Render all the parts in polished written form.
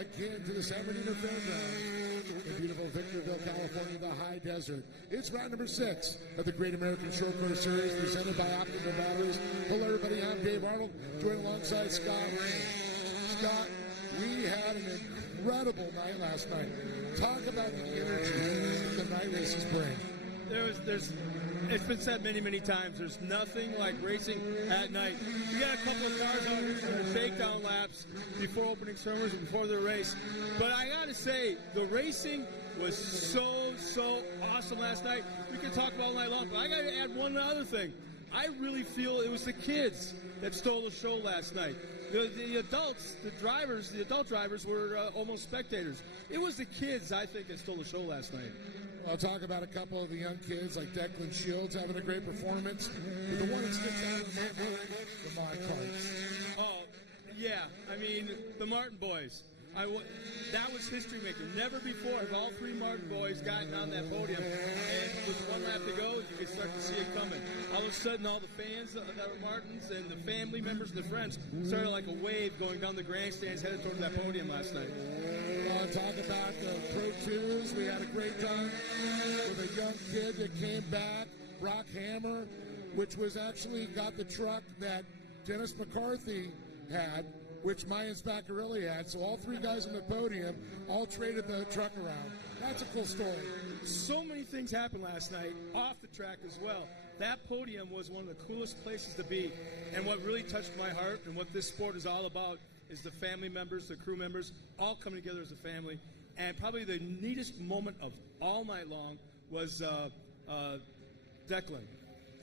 again to the San Bernardino Fairgrounds in beautiful Victorville, California, the high desert. It's round number 6 of the Great American Short Course Series presented by Optical Batteries. Hello, everybody. I'm Dave Arnold, joined alongside Scott Rain. Scott, we had an incredible night last night. Talk about the energy the night races bring. It's been said many, many times, there's nothing like racing at night. We got a couple of cars out here doing shakedown laps before opening ceremonies and before the race. But I got to say, the racing was so awesome last night. We could talk about it all night long, but I got to add one other thing. I really feel it was the kids that stole the show last night. The adults, the adult drivers were almost spectators. It was the kids, I think, that stole the show last night. I'll talk about a couple of the young kids like Declan Shields having a great performance. But the one that sticks out in my mind, the Mod Carts. Oh, yeah. I mean, the Martin boys. That was history making. Never before have all 3 Martin boys gotten on that podium. And with one lap to go, you could start to see it coming. All of a sudden, all the fans that were Martins and the family members and the friends started like a wave going down the grandstands headed towards that podium last night. I'll talk about the Pro 2s. We had a great time with a young kid that came back, Brock Hammer, which was actually got the truck that Dennis McCarthy had, which Mayan Spaccarelli had. So all 3 guys on the podium all traded the truck around. That's a cool story. So many things happened last night off the track as well. That podium was one of the coolest places to be. And what really touched my heart and what this sport is all about is the family members, the crew members, all coming together as a family. And probably the neatest moment of all night long was Declan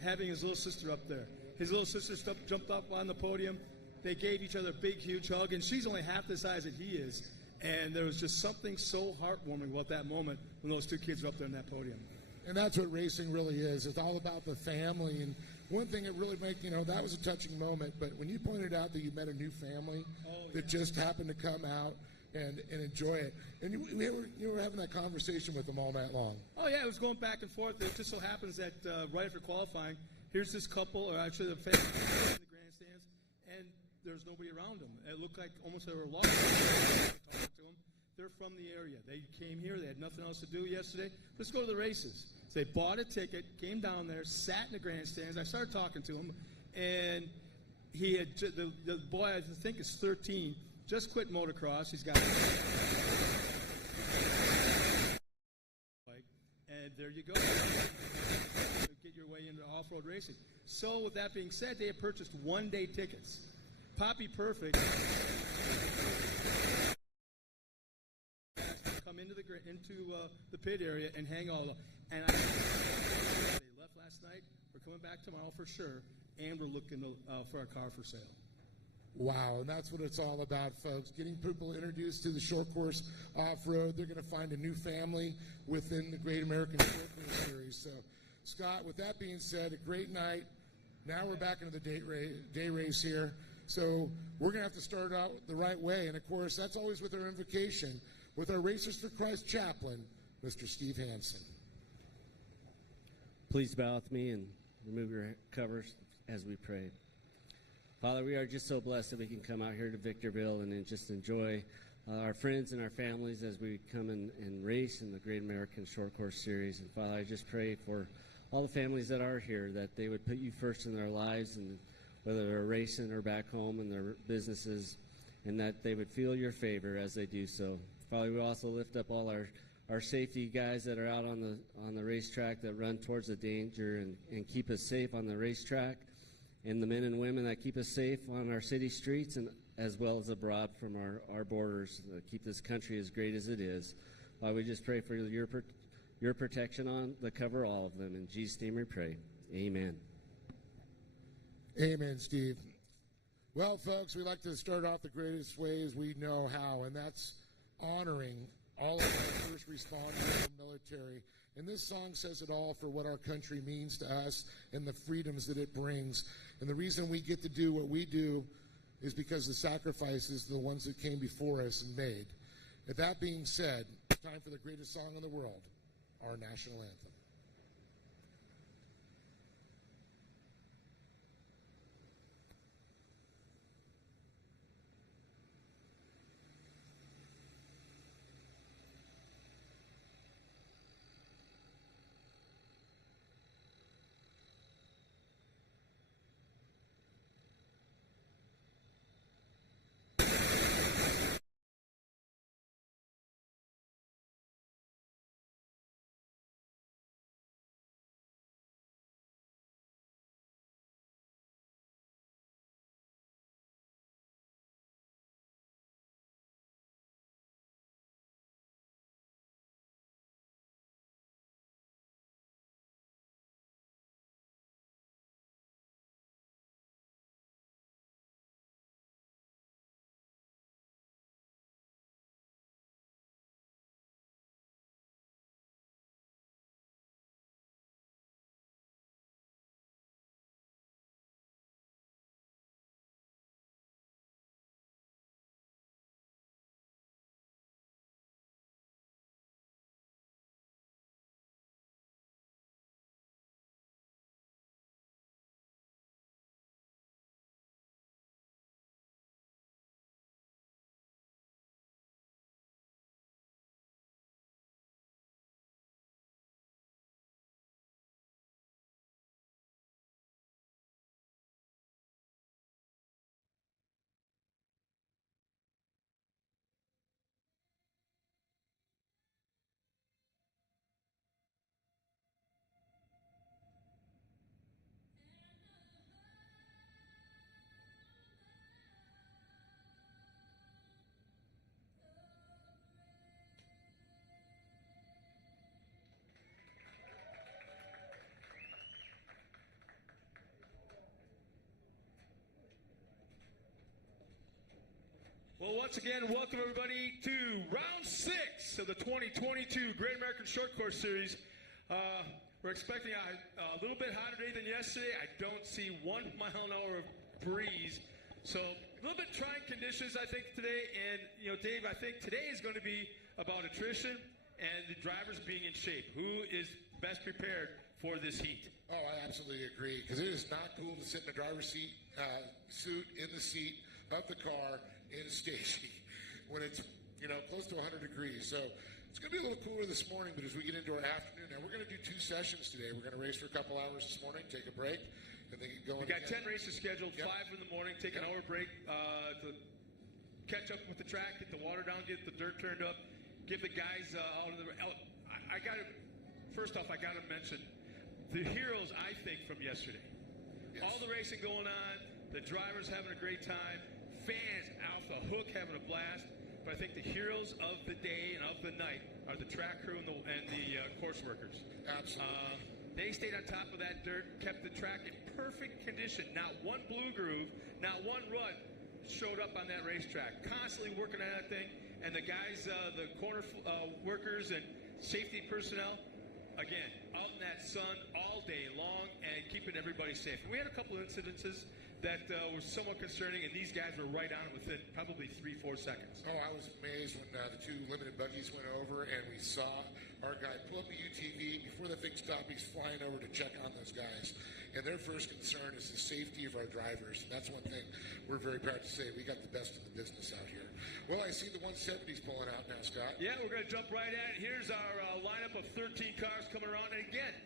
having his little sister up there. His little sister jumped up on the podium. They gave each other a big, huge hug, and she's only half the size that he is. And there was just something so heartwarming about that moment when those 2 kids were up there on that podium. And that's what racing really is. It's all about the family. And one thing that really that was a touching moment. But when you pointed out that you met a new family that just happened to come out and enjoy it, and you were having that conversation with them all night long. Oh, yeah, it was going back and forth. It just so happens that right after qualifying, here's this couple, or actually the family in the grandstands, and there's nobody around them. It looked like almost they were lost. Talking to them. They're from the area. They came here. They had nothing else to do yesterday. Let's go to the races. So they bought a ticket, came down there, sat in the grandstands. I started talking to him, and he had the boy, I think, is 13, just quit motocross. He's got and there you go. Get your way into off-road racing. So with that being said, they have purchased one-day tickets. Poppy Perfect come into the pit area and hang all up. And they left last night. We're coming back tomorrow for sure, and we're looking for a car for sale. Wow, and that's what it's all about, folks. Getting people introduced to the short course off-road. They're going to find a new family within the Great American Short Course Series. So, Scott, with that being said, a great night. Now we're back into the day race here. So we're going to have to start out the right way. And, of course, that's always with our invocation, with our Racers for Christ chaplain, Mr. Steve Hansen. Please bow with me and remove your covers as we pray. Father, we are just so blessed that we can come out here to Victorville and just enjoy our friends and our families as we come and race in the Great American Short Course Series. And Father, I just pray for all the families that are here, that they would put you first in their lives, and whether they're racing or back home in their businesses, and that they would feel your favor as they do so. Father, we also lift up all our safety guys that are out on the racetrack that run towards the danger and keep us safe on the racetrack, and the men and women that keep us safe on our city streets and as well as abroad from our borders, keep this country as great as it is. We just pray for your protection on the cover all of them. In Jesus' name we pray. Amen. Amen, Steve. Well, folks, we like to start off the greatest ways we know how, and that's honoring all of our first responders and military. And this song says it all for what our country means to us and the freedoms that it brings. And the reason we get to do what we do is because the sacrifices, the ones that came before us and made. And that being said, it's time for the greatest song in the world, our national anthem. Well, once again, welcome everybody to round 6 of the 2022 Great American Short Course Series. We're expecting a little bit hotter day than yesterday. I don't see 1 mile an hour of breeze. So a little bit trying conditions, I think, today. And, Dave, I think today is going to be about attrition and the drivers being in shape. Who is best prepared for this heat? Oh, I absolutely agree, because it is not cool to sit in the driver's suit in the seat of the car in Stacy when it's, close to 100 degrees. So it's going to be a little cooler this morning, but as we get into our afternoon, now we're going to do 2 sessions today. We're going to race for a couple hours this morning, take a break, and then get going. We got again. 10 races scheduled, 5 in the morning, take an hour break to catch up with the track, get the water down, get the dirt turned up, give the guys out of the... First off, I got to mention the heroes, I think, from yesterday. Yes. All the racing going on, the drivers having a great time, fans off the hook having a blast. But I think the heroes of the day and of the night are the track crew and the course workers. Absolutely. They stayed on top of that dirt, kept the track in perfect condition. Not one blue groove, not one rut showed up on that racetrack. Constantly working on that thing. And the guys, the corner workers and safety personnel, again, out in that sun all day long and keeping everybody safe. We had a couple of incidences that were somewhat concerning, and these guys were right on it within probably 3-4 seconds. Oh, I was amazed when the 2 limited buggies went over and we saw our guy pull up the UTV. Before the thing stopped, he's flying over to check on those guys. And their first concern is the safety of our drivers. And that's one thing we're very proud to say. We got the best in the business out here. Well, I see the 170s pulling out now, Scott. Yeah, we're going to jump right at it. Here's our lineup of 13 cars coming around. And again,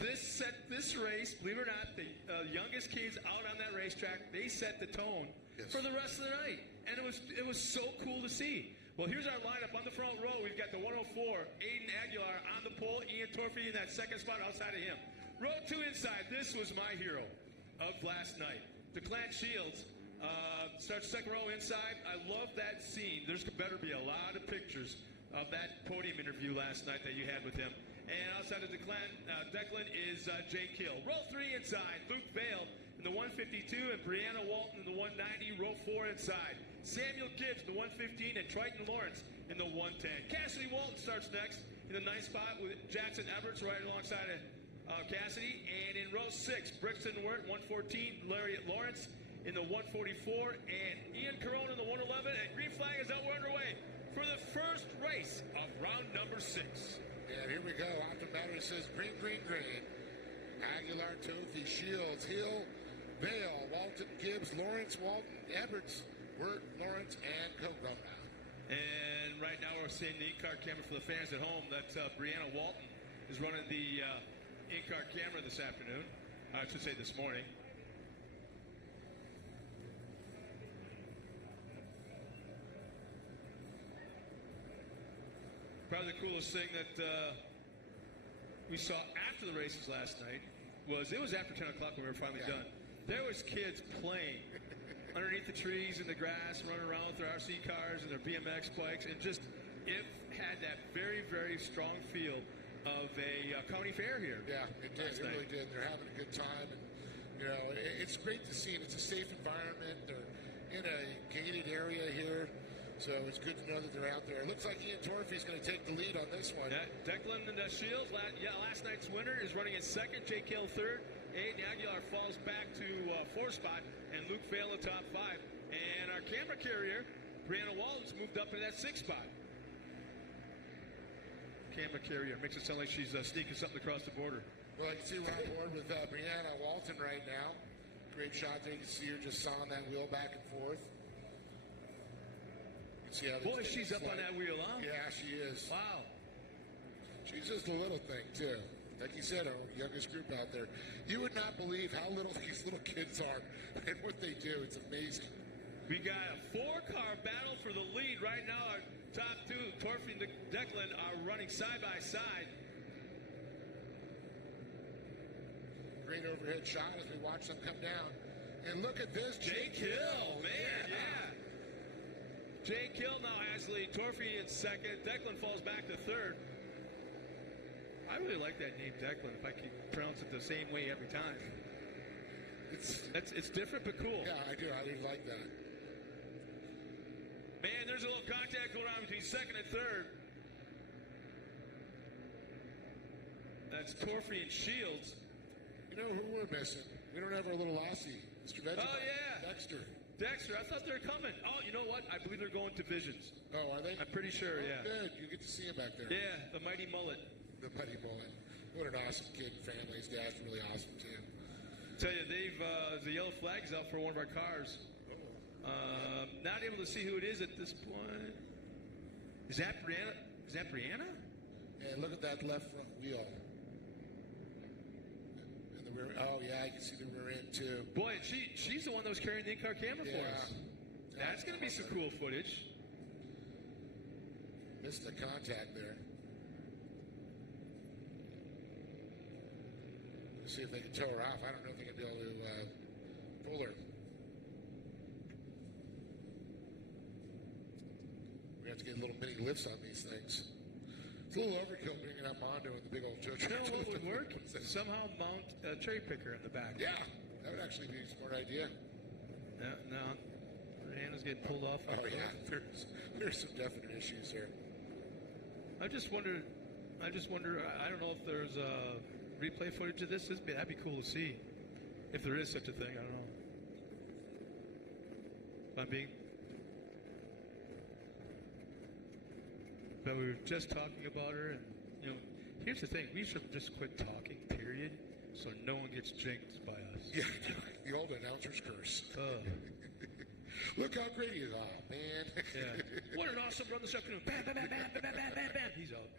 this race, believe it or not, the youngest kids out on that racetrack, they set the tone for the rest of the night. And it was so cool to see. Well, here's our lineup. On the front row, we've got the 104, Aiden Aguilar on the pole, Ian Torfey in that second spot outside of him. Row 2 inside, this was my hero of last night. DeClan Shields starts second row inside. I love that scene. There's better be a lot of pictures of that podium interview last night that you had with him. And outside of Declan is Jake Hill. Row 3 inside, Luke Vale in the 152 and Brianna Walton in the 190. Row 4 inside, Samuel Gibbs in the 115 and Triton Lawrence in the 110. Cassidy Walton starts next in the 9th spot with Jackson Everts right alongside of Cassidy. And in row 6, Brixton Wirt, 114, Lariat Lawrence in the 144, and Ian Corona in the 111. And green flag is out. We're underway for the first race of round number 6. And here we go. After battery says green, green, green. Aguilar, Tofi, Shields, Hill, Vale, Walton, Gibbs, Lawrence, Walton, Everts, Wirt, Lawrence, and Corona. And right now we're seeing the in-car camera for the fans at home that Brianna Walton is running the in-car camera this afternoon. I should say this morning. Probably the coolest thing that we saw after the races last night was it was after 10 o'clock when we were finally done. There was kids playing underneath the trees in the grass, running around with their RC cars and their BMX bikes, and just it had that very, very strong feel of a county fair here. Yeah, it did. It really did. They're having a good time, and it's great to see. And it's a safe environment. They're in a gated area here, so it's good to know that they're out there. It looks like Ian Torfey is going to take the lead on this one. Yeah, Declan and Shields, last night's winner, is running in second. Jake Hill third. Aiden Aguilar falls back to 4th spot, and Luke Vale in the top 5. And our camera carrier, Brianna Walton's moved up to that 6th spot. Camera carrier makes it sound like she's sneaking something across the border. Well, I can see we're on board with Brianna Walton right now. Great shot there. You can see her just sawing that wheel back and forth. See how boy, she's up on that wheel, huh? Yeah, she is. Wow. She's just a little thing, too. Like you said, our youngest group out there. You would not believe how little these little kids are and what they do. It's amazing. We got a 4-car battle for the lead. Right now, our top 2, Torfey and Declan, are running side by side. Great overhead shot as we watch them come down. And look at this, Jake Hill. Man, yeah. Jake Hill now has the lead. Torfey in second. Declan falls back to 3rd. I really like that name, Declan, if I can pronounce it the same way every time. It's different but cool. Yeah, I do. I really like that. there's a little contact going on between second and third. That's Torfey and Shields. You know who we're missing? We don't have our little Aussie, Mr. Vegemite. Oh, yeah. Dexter, I thought they were coming. Oh, you know what? I believe they're going to Visions. Oh, are they? I'm pretty sure, yeah. Good. You get to see him back there. Yeah, the mighty mullet. The mighty mullet. What an awesome kid and family. His dad's really awesome, too. Tell you, they've the yellow flag's out for one of our cars. Not able to see who it is at this point. Is that Brianna? Is that Brianna? And look at that left front wheel. And the rear. Oh yeah, you can see the rear end too. Boy, she's the one that was carrying the in-car camera for us. That's going to be some cool footage. Missed the contact there. Let's see if they can tow her off. I don't know if they can be able to pull her. We have to get little mini lifts on these things. It's a little overkill bringing up Mondo and the big old tow truck. You know what would work? Somehow mount a cherry picker in the back. Yeah, that would actually be a smart idea. Yeah, no. Hannah's getting pulled off. Oh, yeah. There's some definite issues here. I just wonder, I don't know if there's replay footage of this. That'd be cool to see. If there is such a thing, I don't know. But we were just talking about her, and, you know, here's the thing. We should just quit talking, period, so no one gets jinxed by us. Yeah, the old announcer's curse. Look how great he is. Oh, man. Yeah. What an awesome run this afternoon. Bam, bam, bam, bam, bam, bam, bam, bam, bam. He's out.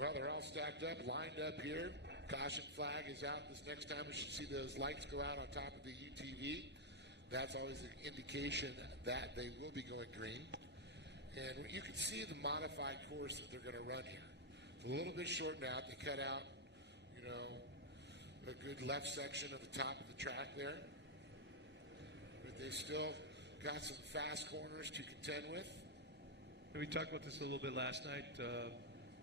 Well, they're all stacked up, lined up here. Caution flag is out. This next time we should see those lights go out on top of the UTV. That's always an indication that they will be going green. And you can see the modified course that they're going to run here. It's a little bit shortened out. They cut out, you know, a good left section of the top of the track there. But they still got some fast corners to contend with. And we talked about this a little bit last night.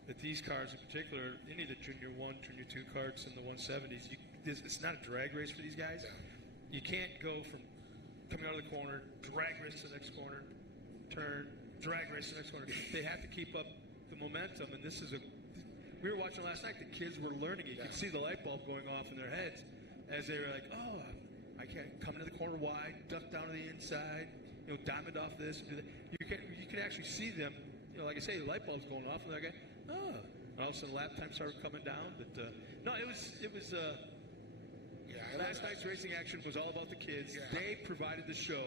That these cars in particular, any of the Junior 1, Junior 2 carts in the 170s, it's not a drag race for these guys. You can't go from coming out of the corner, drag race to the next corner, turn, drag race to the next corner. They have to keep up the momentum, and we were watching last night, the kids were learning it. You could see the light bulb going off in their heads as they were like, oh, I can't come into the corner wide, duck down to the inside, you know, diamond off this, and do that. You can actually see them, you know, like I say, the light bulb's going off, and they're like, oh. And all of a sudden, lap time started coming down. But no, it was. Last night's racing action was all about the kids. Yeah. They provided the show,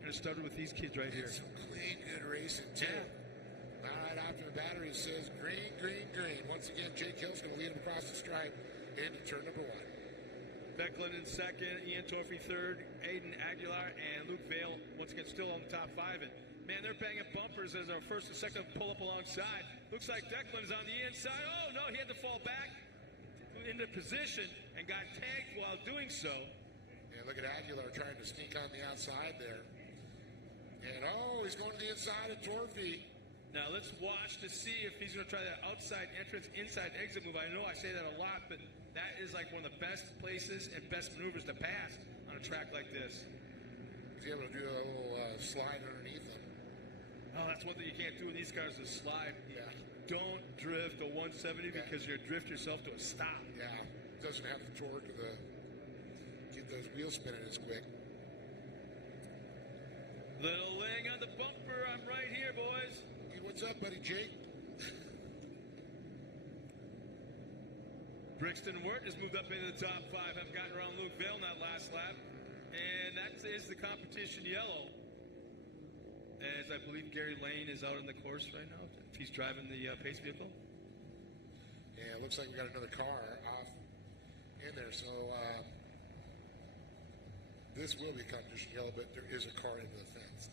and it started with these kids right here. Some clean, good racing too. Yeah. All right, after the battery says green, green, green. Once again, Jake Hill's going to lead him across the stripe into turn number 1. Becklin in second, Ian Torfey third, Aiden Aguilar, and Luke Vale once again still on the top 5. And man, they're banging bumpers as our first and second pull up alongside. Looks like Declan's on the inside. Oh, no, he had to fall back into position and got tagged while doing so. Yeah, look at Aguilar trying to sneak on the outside there. And, he's going to the inside of Torfey. Now, let's watch to see if he's going to try that outside entrance, inside exit move. I know I say that a lot, but that is like one of the best places and best maneuvers to pass on a track like this. He's able to do a little slide underneath him. Oh, that's one thing you can't do in these cars is slide. Yeah. Don't drift a 170 because you'll drift yourself to a stop. Yeah. Doesn't have the torque to get those wheels spinning as quick. Little laying on the bumper. I'm right here, boys. Hey, what's up, buddy Jake? Brixton Wirt has moved up into the top 5. I've gotten around Luke Vale in that last lap. And that is the competition yellow. As I believe Gary Lane is out on the course right now, if he's driving the pace vehicle. Yeah, it looks like we got another car off in there. So this will be competition yellow, but there is a car into the fence.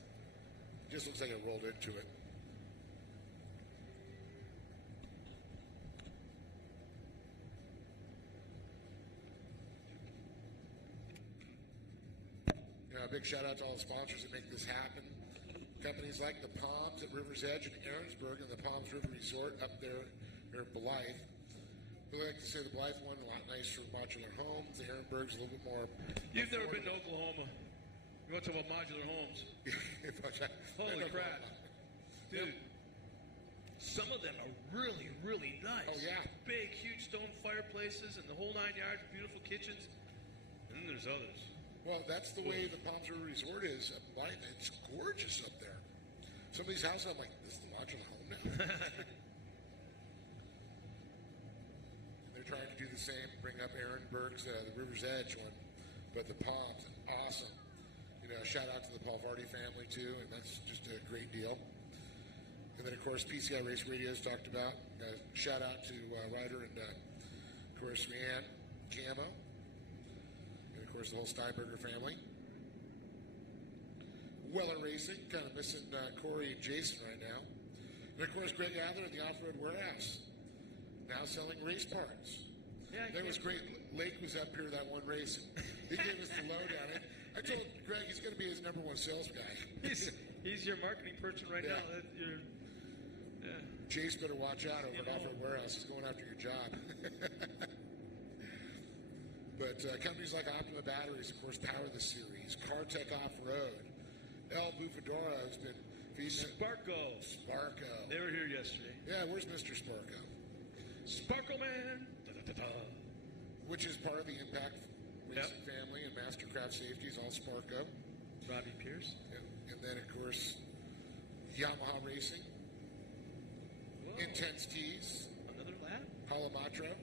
It just looks like it rolled into it. A big shout out to all the sponsors that make this happen. Companies like the Palms at River's Edge in Aaronsburg and the Palms River Resort up there near Blythe. We like to say the Blythe one, a lot nicer modular homes. The Ehrenberg's a little bit more. You've never been to Oklahoma. You want to talk about modular homes? Holy crap. Dude, some of them are really, really nice. Oh, yeah. Big, huge stone fireplaces and the whole 9 yards, beautiful kitchens. And then there's others. Well, that's the way the Palms River Resort is at Blythe. It's gorgeous up there. Some of these houses, I'm like, this is the modular home now. They're trying to do the same, bring up Ehrenberg's, the River's Edge one. But the Palms, awesome. You know, shout out to the Palvardi family, too, and that's just a great deal. And then, of course, PCI Race Radio's talked about. Shout out to Ryder and, of course, Rianne Camo. And, of course, the whole Steinberger family. Weller Racing, kind of missing Corey and Jason right now. And, of course, Greg Adler at the Off-Road Warehouse, now selling race parts. Yeah, that was great. Lake was up here that one race, and he gave us the lowdown. I told Greg he's going to be his number one sales guy. He's your marketing person right now. Chase better watch out over at Off-Road Warehouse. He's going after your job. But companies like Optima Batteries, of course, power the series. CarTech Off-Road. El Bufadora has been featured. Sparko. They were here yesterday. Yeah, where's Mr. Sparko? Sparko Man. Which is part of the Impact Racing family and Mastercraft Safeties, all Sparko. Robbie Pierce. And then, of course, Yamaha Racing. Whoa. Intense Tees. Another lap. Calamatro.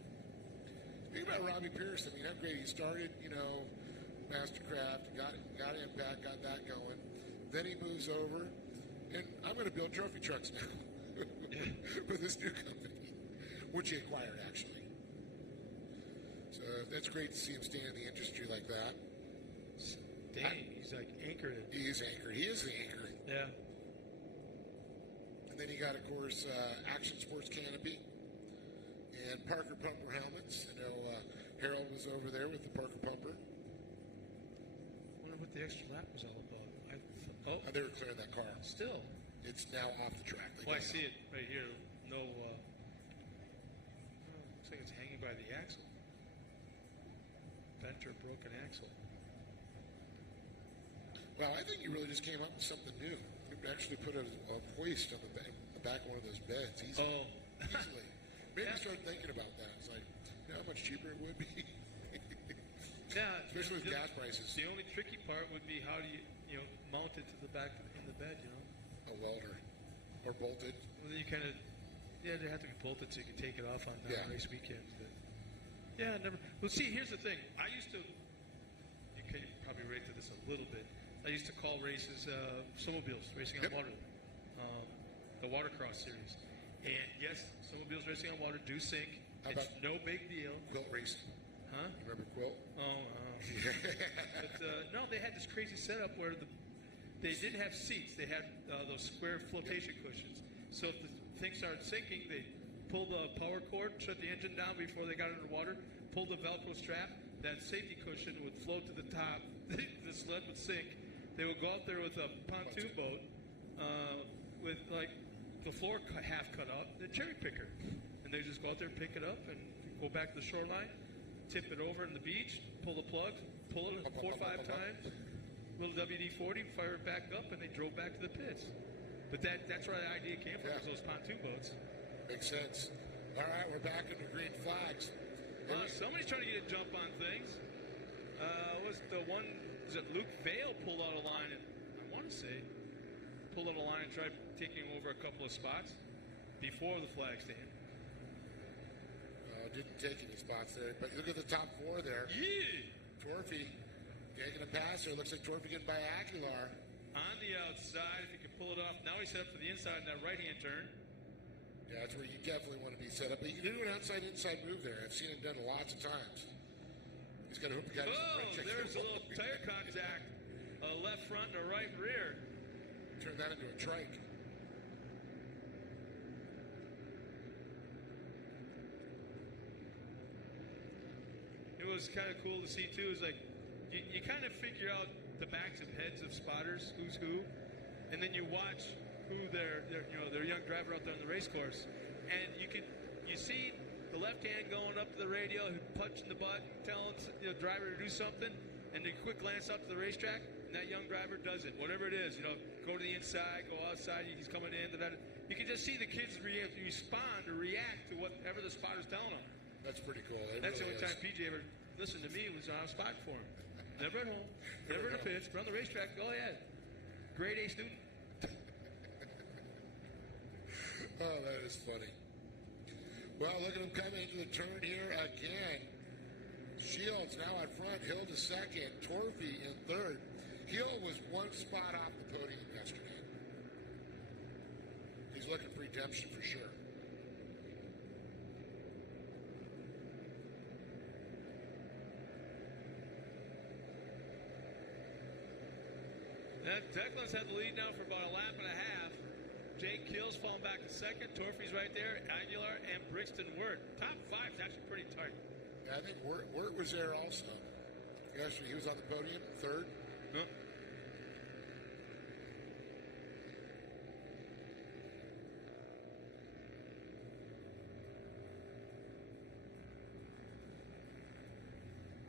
Think about Robbie Pierce. I mean, how great he started, Mastercraft, got Impact, got that going. Then he moves over, and I'm going to build trophy trucks now with this new company, which he acquired, actually. So that's great to see him stay in the industry like that. Dang, he's like anchored. He is anchored. He is the anchor. Yeah. And then you got, of course, Action Sports Canopy and Parker Pumper helmets. I know Harold was over there with the Parker Pumper. I wonder what the extra lap was all about. They were clearing that car. Still. It's now off the track. I see it right here. No, looks like it's hanging by the axle. Bent or broken axle. Well, I think you really just came up with something new. You actually put a hoist on the back of one of those beds easily. Easily. Maybe start thinking about that. It's like, how much cheaper it would be. Yeah. Especially with gas prices. The only tricky part would be how do you mount it to the back in the bed, A welder. Or bolted. Well, then you kind of, they have to be bolted so you can take it off on race weekends. But never. Well, see, here's the thing. I used to, you can probably relate to this a little bit. I used to call races snowmobiles racing on water, the Watercross series. And yes, snowmobiles racing on water do sink. It's no big deal. Quilt racing. Huh? Remember Quilt? But no, they had this crazy setup where they did have seats. They had those square flotation cushions. So if the thing started sinking, they pulled the power cord, shut the engine down before they got underwater, pulled the Velcro strap. That safety cushion would float to the top. The sled would sink. They would go out there with a pontoon boat with like the floor half cut out, the cherry picker, and they just go out there, pick it up, and go back to the shoreline. Tip it over in the beach, pull the plug, pull it 4 or 5 times, little WD-40, fire it back up, and they drove back to the pits. But that's where the idea came from, was those pontoon boats. Makes sense. All right, we're back into green flags. Somebody's trying to get a jump on things. Was it Luke Vale pulled out a line, and I want to say, pulled out a line and tried taking over a couple of spots before the flag stand. Didn't take any spots there, but look at the top 4 there. Yeah. Torfy taking a pass there. Looks like Torfy getting by Aguilar. On the outside, if he can pull it off. Now he's set up to the inside in that right-hand turn. Yeah, that's where you definitely want to be set up. But you can do an outside-inside move there. I've seen it done lots of times. He's got to hook the guy. There's a little tire contact. A left front and a right rear. Turn that into a trike. It was kind of cool to see too. Is like you kind of figure out the backs of heads of spotters, who's who, and then you watch who their young driver out there on the race course, and you see the left hand going up to the radio, punching the button, telling the driver to do something, and then quick glance up to the racetrack, and that young driver does it. Whatever it is, go to the inside, go outside, he's coming in. You can just see the kids respond or react to whatever the spotter's telling them. That's pretty cool. That's the only time PJ ever listened to me was on a spot for him. Never at home, never in a pitch, but on the racetrack, go ahead. Grade A student. Oh, that is funny. Well, look at him coming into the turn here again. Shields now at front, Hill to second, Torphy in third. Hill was one spot off the podium yesterday. He's looking for redemption for sure. Declan's had the lead now for about a lap and a half. Jake Hill's falling back to second. Torphy's right there. Aguilar and Brixton Wirt. Top five is actually pretty tight. Yeah, I think Wirt was there also. Actually, he was on the podium, third. Huh?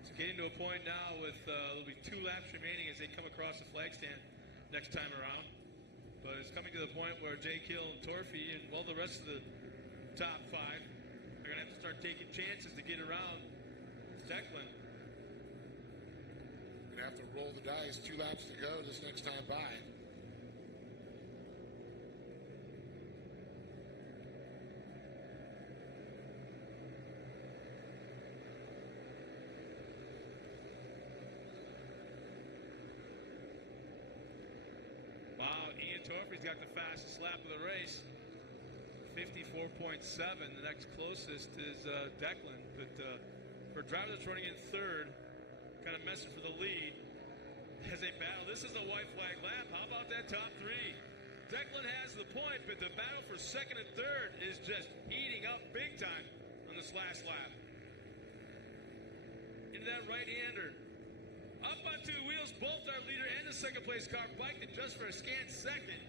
It's getting to a point now with there'll be 2 laps remaining as they come across the flag stand next time around. But it's coming to the point where Jake Hill and Torphy and all the rest of the top 5 are going to have to start taking chances to get around Declan. Going to have to roll the dice. 2 laps to go this next time by. Torphy's got the fastest lap of the race, 54.7. The next closest is Declan. But for a driver that's running in third, kind of messing for the lead, as they battle. This is a white flag lap. How about that top 3? Declan has the point, but the battle for second and third is just heating up big time on this last lap. Into that right-hander. Up on 2 wheels, both our leader and the second-place car biked it just for a scant second.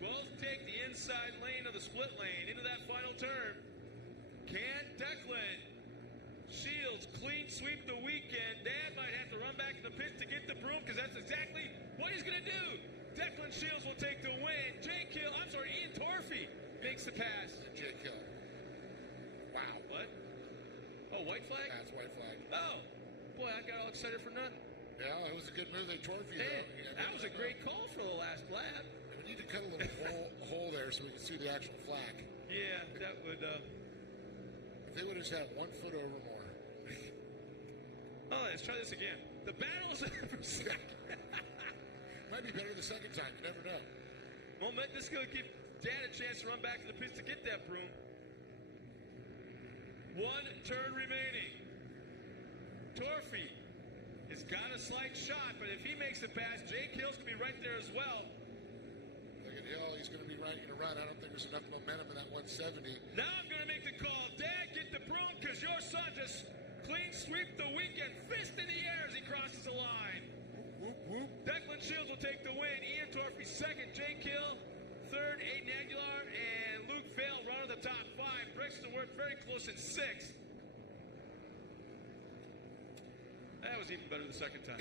Both take the inside lane of the split lane into that final turn. Can Declan Shields clean sweep the weekend? Dad might have to run back in the pits to get the broom because that's exactly what he's going to do. Declan Shields will take the win. Ian Torphy makes the pass. Jake Hill. Wow. What? Oh, white flag? That's white flag. Oh, boy, I got all excited for nothing. Yeah, it was a good move. They Torphy. Hey, that was a great call for the last lap. We need to cut a little hole there so we can see the actual flag. Yeah, that would. If they would have just had 1 foot over more. Oh, let's try this again. The battles for second. Might be better the second time. You never know. Well, this is going to give Dad a chance to run back to the pits to get that broom. 1 turn remaining. Torphy has got a slight shot, but if he makes it past, Jake Hill's going to be right there as well. Look at Hill. He's going to be right in a run. I don't think there's enough momentum in that 170. Now I'm going to make the call. Dad, get the broom because your son just clean sweep the weekend. Fist in the air as he crosses the line. Whoop, whoop. Declan Shields will take the win. Ian Torphy second. Jake Hill third. Aiden Aguilar and Luke Vail run of the top 5. Brixton Wirt very close in 6th. That was even better the second time.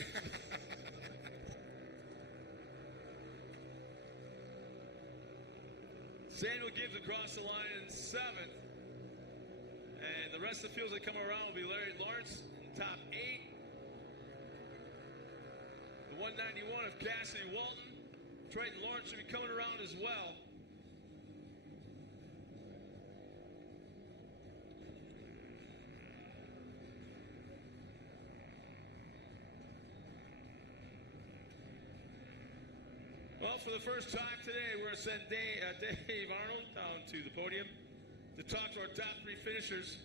Samuel Gibbs across the line in 7th. And the rest of the fields that come around will be Larry Lawrence in top 8. The 191 of Cassidy Walton. Trayton Lawrence should be coming around as well. Well, for the first time today, we're going to send Dave Arnold down to the podium to talk to our top 3 finishers.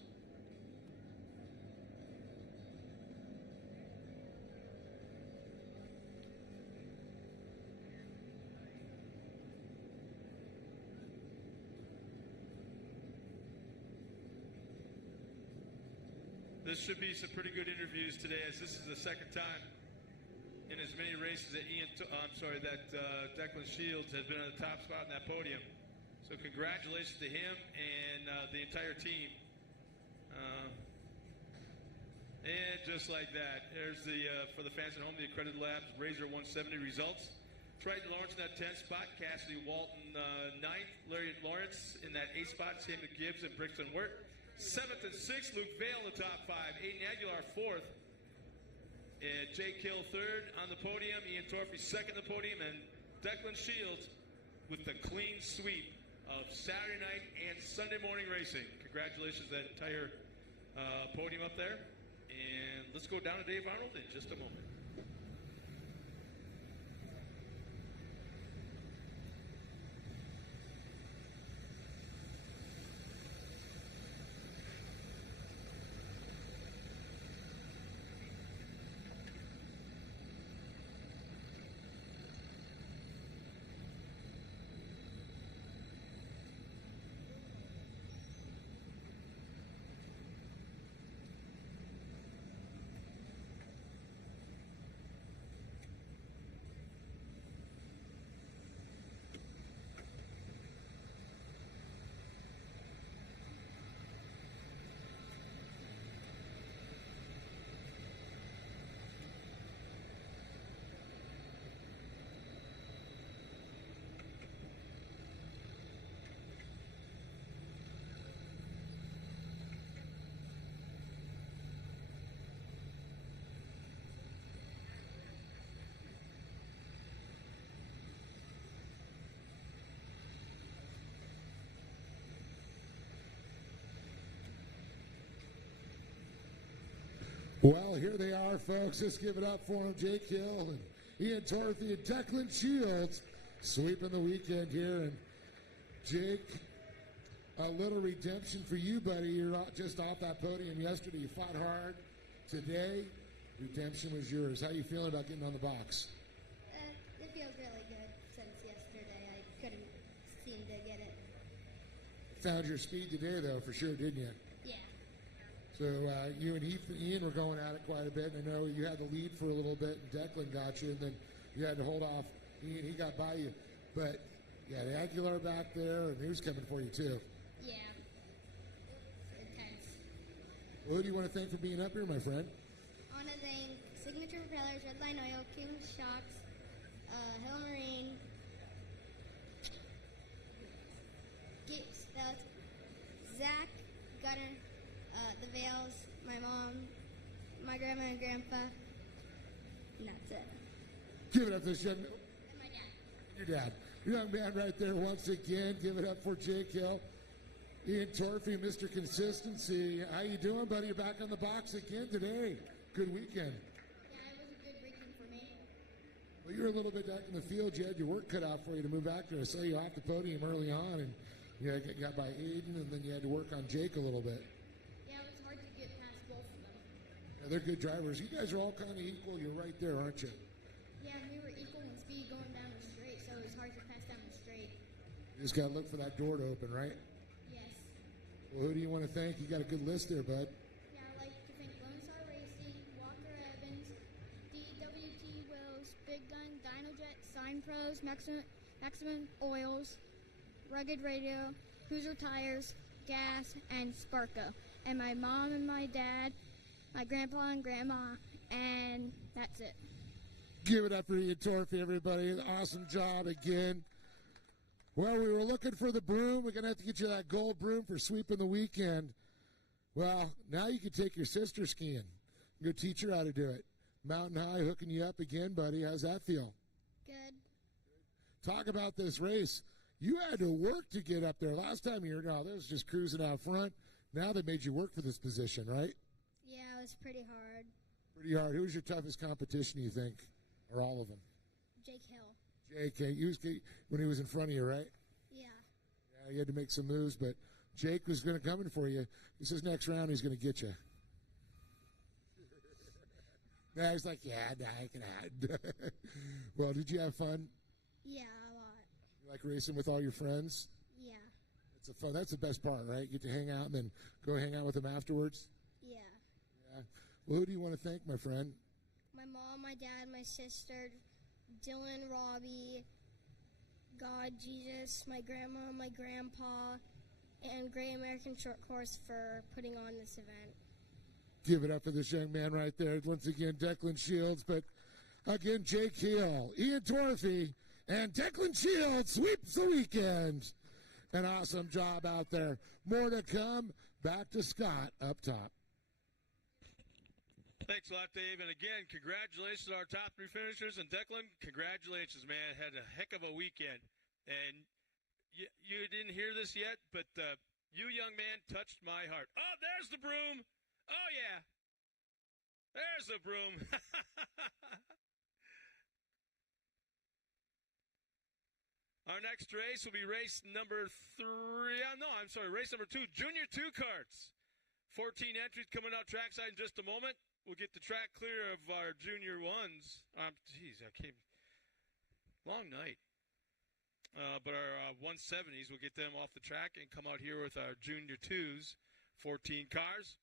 This should be some pretty good interviews today, as this is the second time in as many races that Declan Shields has been on the top spot in that podium. So congratulations to him and the entire team. And just like that, there's the for the fans at home, the Accredited Labs Razor 170 results. Triton Lawrence in that 10th spot, Cassidy Walton 9th, Larry Lawrence in that 8th spot, Samuel Gibbs and Brixton Wirt. 7th and 6th, Luke Vale in the top 5, Aiden Aguilar 4th, and Jake Hill 3rd on the podium, Ian Torphy 2nd on the podium, and Declan Shields with the clean sweep of Saturday night and Sunday morning racing. Congratulations to that entire podium up there. And let's go down to Dave Arnold in just a moment. Well, here they are, folks. Let's give it up for them. Jake Hill and Ian Torthy and Declan Shields sweeping the weekend here. And Jake, a little redemption for you, buddy. You're just off that podium yesterday. You fought hard. Today, redemption was yours. How you feeling about getting on the box? It feels really good since yesterday. I couldn't seem to get it. Found your speed today, though, for sure, didn't you? Yeah. So you and Ian were going at it quite a bit. And I know you had the lead for a little bit, and Declan got you, and then you had to hold off. Ian, he got by you. But you had Aguilar back there, and he was coming for you, too. Yeah. Intense. Well, who do you want to thank for being up here, my friend? I want to thank Signature Propellers, Redline Oil, King Shocks, Hill Marine, Zach, Gunner, the Vales, my mom, my grandma and grandpa, and that's it. Give it up to this young And my dad. your dad. Young man right there once again. Give it up for Jake Hill. Ian Torphy, Mr. Consistency. How you doing, buddy? You're back on the box again today. Good weekend. Yeah, it was a good weekend for me. Well, you were a little bit back in the field. You had your work cut out for you to move back there. I saw you off the podium early on, and you got by Aiden, and then you had to work on Jake a little bit. Yeah, it was hard to get past both of them. Yeah, they're good drivers. You guys are all kind of equal. You're right there, aren't you? Yeah, and we were equal in speed going down the straight, so it was hard to pass down the straight. You just got to look for that door to open, right? Yes. Well, who do you want to thank? You got a good list there, bud. Yeah, I'd like to thank Lone Star Racing, Walker Evans, DWT Wills, Big Gun, Dynojet, Sign Pros, Maximum Oils, Rugged Radio, Cruiser Tires, Gas, and Sparko. And my mom and my dad, my grandpa and grandma, and that's it. Give it up for Ian Torphy, everybody. Awesome job again. Well, we were looking for the broom. We're going to have to get you that gold broom for sweeping the weekend. Well, now you can take your sister skiing. Go teach her how to do it. Mountain High hooking you up again, buddy. How's that feel? Good. Talk about this race. You had to work to get up there. Last time you were, no, that was just cruising out front. Now they made you work for this position, right? Yeah, it was pretty hard. Pretty hard. Who was your toughest competition, you think? Or all of them? Jake Hill. Jake, when he was in front of you, right? Yeah. Yeah, you had to make some moves, but Jake was going to come in for you. He says next round he's going to get you. Now he's like, yeah, I can add. Well, did you have fun? Yeah, a lot. You like racing with all your friends? Yeah. That's the best part, right? You get to hang out and then go hang out with them afterwards? Yeah. Yeah. Well, who do you want to thank, my friend? My mom, my dad, my sister, Dylan, Robbie, God, Jesus, my grandma, my grandpa, and Great American Short Course for putting on this event. Give it up for this young man right there. Once again, Declan Shields, but again, Jake Hill, Ian Torfey, and Declan Shields sweeps the weekend. An awesome job out there. More to come. Back to Scott up top. Thanks a lot, Dave. And again, congratulations to our top 3 finishers. And Declan, congratulations, man. Had a heck of a weekend. And you didn't hear this yet, but you, young man, touched my heart. Oh, there's the broom. Oh, yeah. There's the broom. Our next race will be race number 3. Race number 2, Junior 2 carts. 14 entries coming out trackside in just a moment. We'll get the track clear of our Junior 1s. Long night. But our 170s, we'll get them off the track and come out here with our Junior 2s, 14 cars.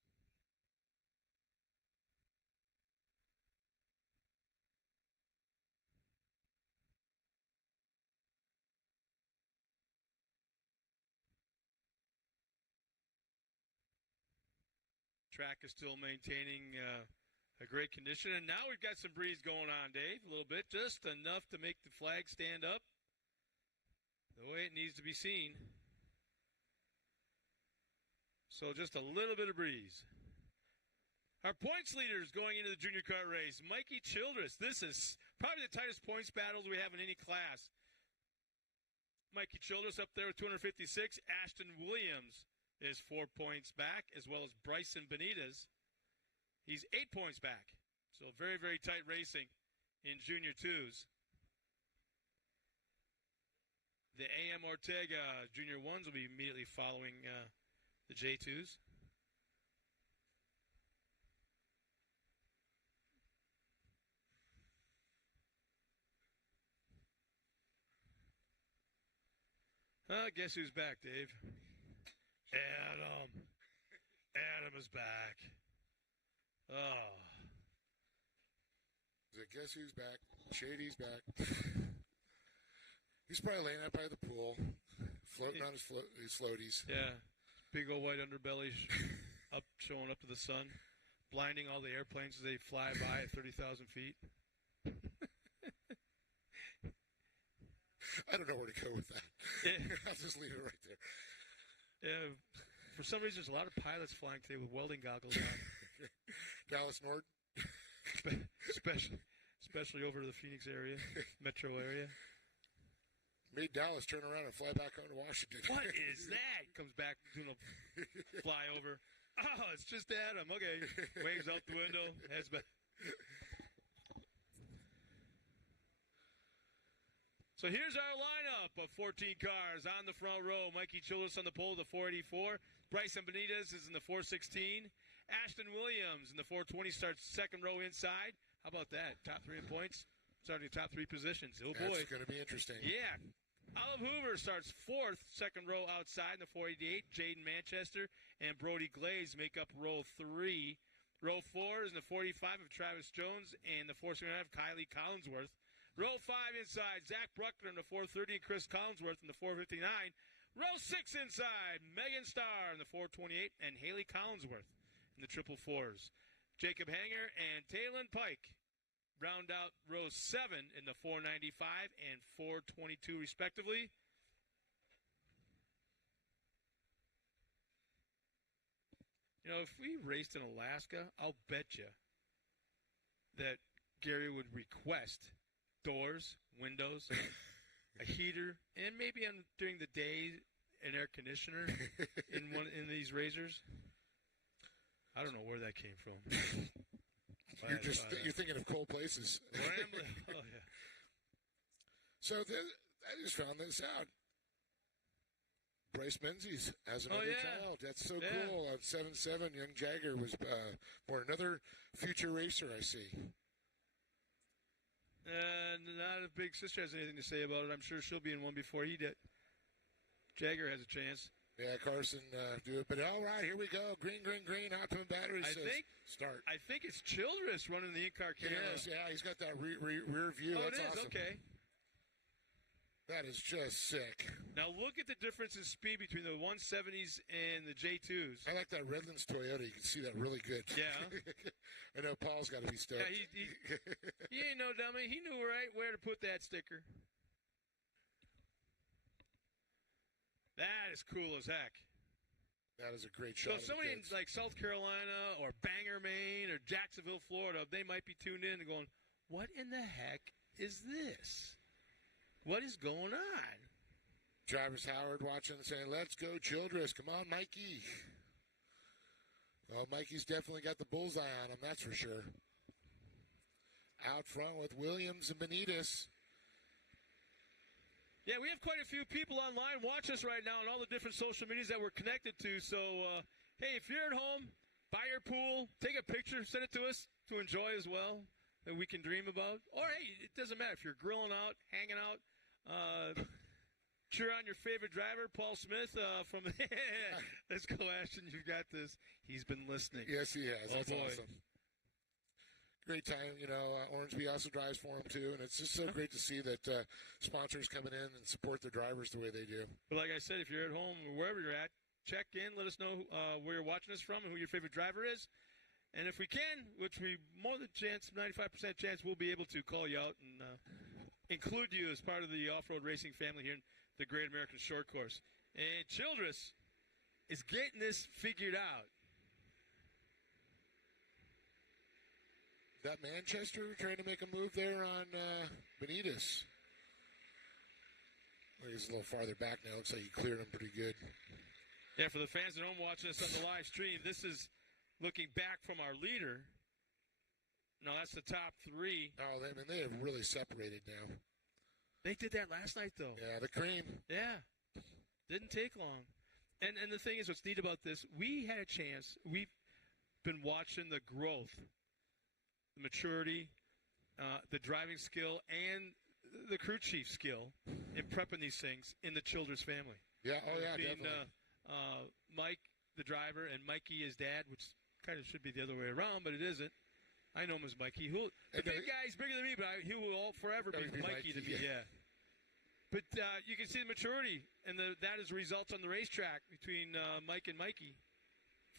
Track is still maintaining a great condition. And now we've got some breeze going on, Dave, a little bit. Just enough to make the flag stand up the way it needs to be seen. So just a little bit of breeze. Our points leaders going into the junior kart race, Mikey Childress. This is probably the tightest points battles we have in any class. Mikey Childress up there with 256. Ashton Williams is 4 points back, as well as Bryson Benitez. He's 8 points back. So very, very tight racing in Junior 2s. The A.M. Ortega Junior 1s will be immediately following the J2s. Guess who's back, Dave? Adam is back. Oh. Guess who's back? Shady's back. He's probably laying out by the pool, floating on his floaties. Yeah. Big old white underbelly showing up to the sun, blinding all the airplanes as they fly by at 30,000 feet. I don't know where to go with that. Yeah. I'll just leave it right there. Yeah, for some reason, there's a lot of pilots flying today with welding goggles on. Dallas Nord? Especially over the Phoenix area, metro area. Made Dallas turn around and fly back on to Washington. What is that? Comes back, doing a flyover. Oh, it's just Adam. Okay. Waves out the window, heads back. So here's our lineup of 14 cars on the front row. Mikey Childress on the pole, the 484. Bryson Benitez is in the 416. Ashton Williams in the 420 starts second row inside. How about that? Top 3 in points. Starting top 3 positions. Oh, boy. That's going to be interesting. Yeah. Olive Hoover starts fourth, second row outside in the 488. Jaden Manchester and Brody Glaze make up row 3. Row 4 is in the 45 of Travis Jones and the 479 of Kylie Collinsworth. Row 5 inside, Zach Bruckner in the 430 and Chris Collinsworth in the 459. Row 6 inside, Megan Starr in the 428 and Haley Collinsworth in the 444s. Jacob Hanger and Taylon Pike round out row 7 in the 495 and 422 respectively. You know, if we raced in Alaska, I'll bet you that Gary would request doors, windows, a heater, and maybe during the day an air conditioner in these razors. I don't know where that came from. You're thinking of cold places. Oh yeah. So I just found this out. Bryce Menzies has another child. That's so cool. On 7-7, young Jagger was born. Another future racer, I see. Not if Big Sister has anything to say about it. I'm sure she'll be in one before he did. Jagger has a chance. Yeah, Carson do it. But all right, here we go. Green, Optimum Battery says start. I think it's Childress running the in-car camera. Yeah, he's got that rear view. Oh, That's it is. awesome. Okay. That is just sick. Now look at the difference in speed between the 170s and the J2s. I like that Redlands Toyota. You can see that really good. Yeah. I know Paul's got to be stoked. Yeah, he ain't no dummy. He knew right where to put that sticker. That is cool as heck. That is a great So shot. if somebody in like South Carolina or Bangor, Maine or Jacksonville, Florida, they might be tuned in and going, what in the heck is this? What is going on? Travis Howard watching and saying, let's go Childress. Come on, Mikey. Well, Mikey's definitely got the bullseye on him, that's for sure. Out front with Williams and Benitez. Yeah, we have quite a few people online watch us right now on all the different social medias that we're connected to. So, hey, if you're at home, buy your pool, take a picture, send it to us to enjoy as well, that we can dream about. Or, hey, it doesn't matter if you're grilling out, hanging out, cheer on your favorite driver, Paul Smith from Let's go, Ashton. You've got this. He's been listening. Yes, he has. That's boy. awesome. Great time. Orangeby also drives for him, too. And it's just so great to see that sponsors coming in and support their drivers the way they do. But like I said, if you're at home or wherever you're at, check in. Let us know where you're watching us from and who your favorite driver is. And if we can, which we more than 95% chance, we'll be able to call you out and include you as part of the off-road racing family here in the Great American Short Course. And Childress is getting this figured out. That Manchester trying to make a move there on Benitez. He's a little farther back now. Looks like he cleared him pretty good. Yeah, for the fans at home watching us on the live stream, this is looking back from our leader. No, that's the top three. Oh, they have really separated now. They did that last night, though. Yeah, the cream. Yeah. Didn't take long. And the thing is, what's neat about this, we had a chance. We've been watching the growth, the maturity, the driving skill, and the crew chief skill in prepping these things in the Childress family. Yeah, Being, definitely. Mike, the driver, and Mikey, his dad, which kind of should be the other way around, but it isn't. I know him as Mikey. The big guy's bigger than me, but he will forever be Mikey to me, yeah. But you can see the maturity, and that is results on the racetrack between Mike and Mikey,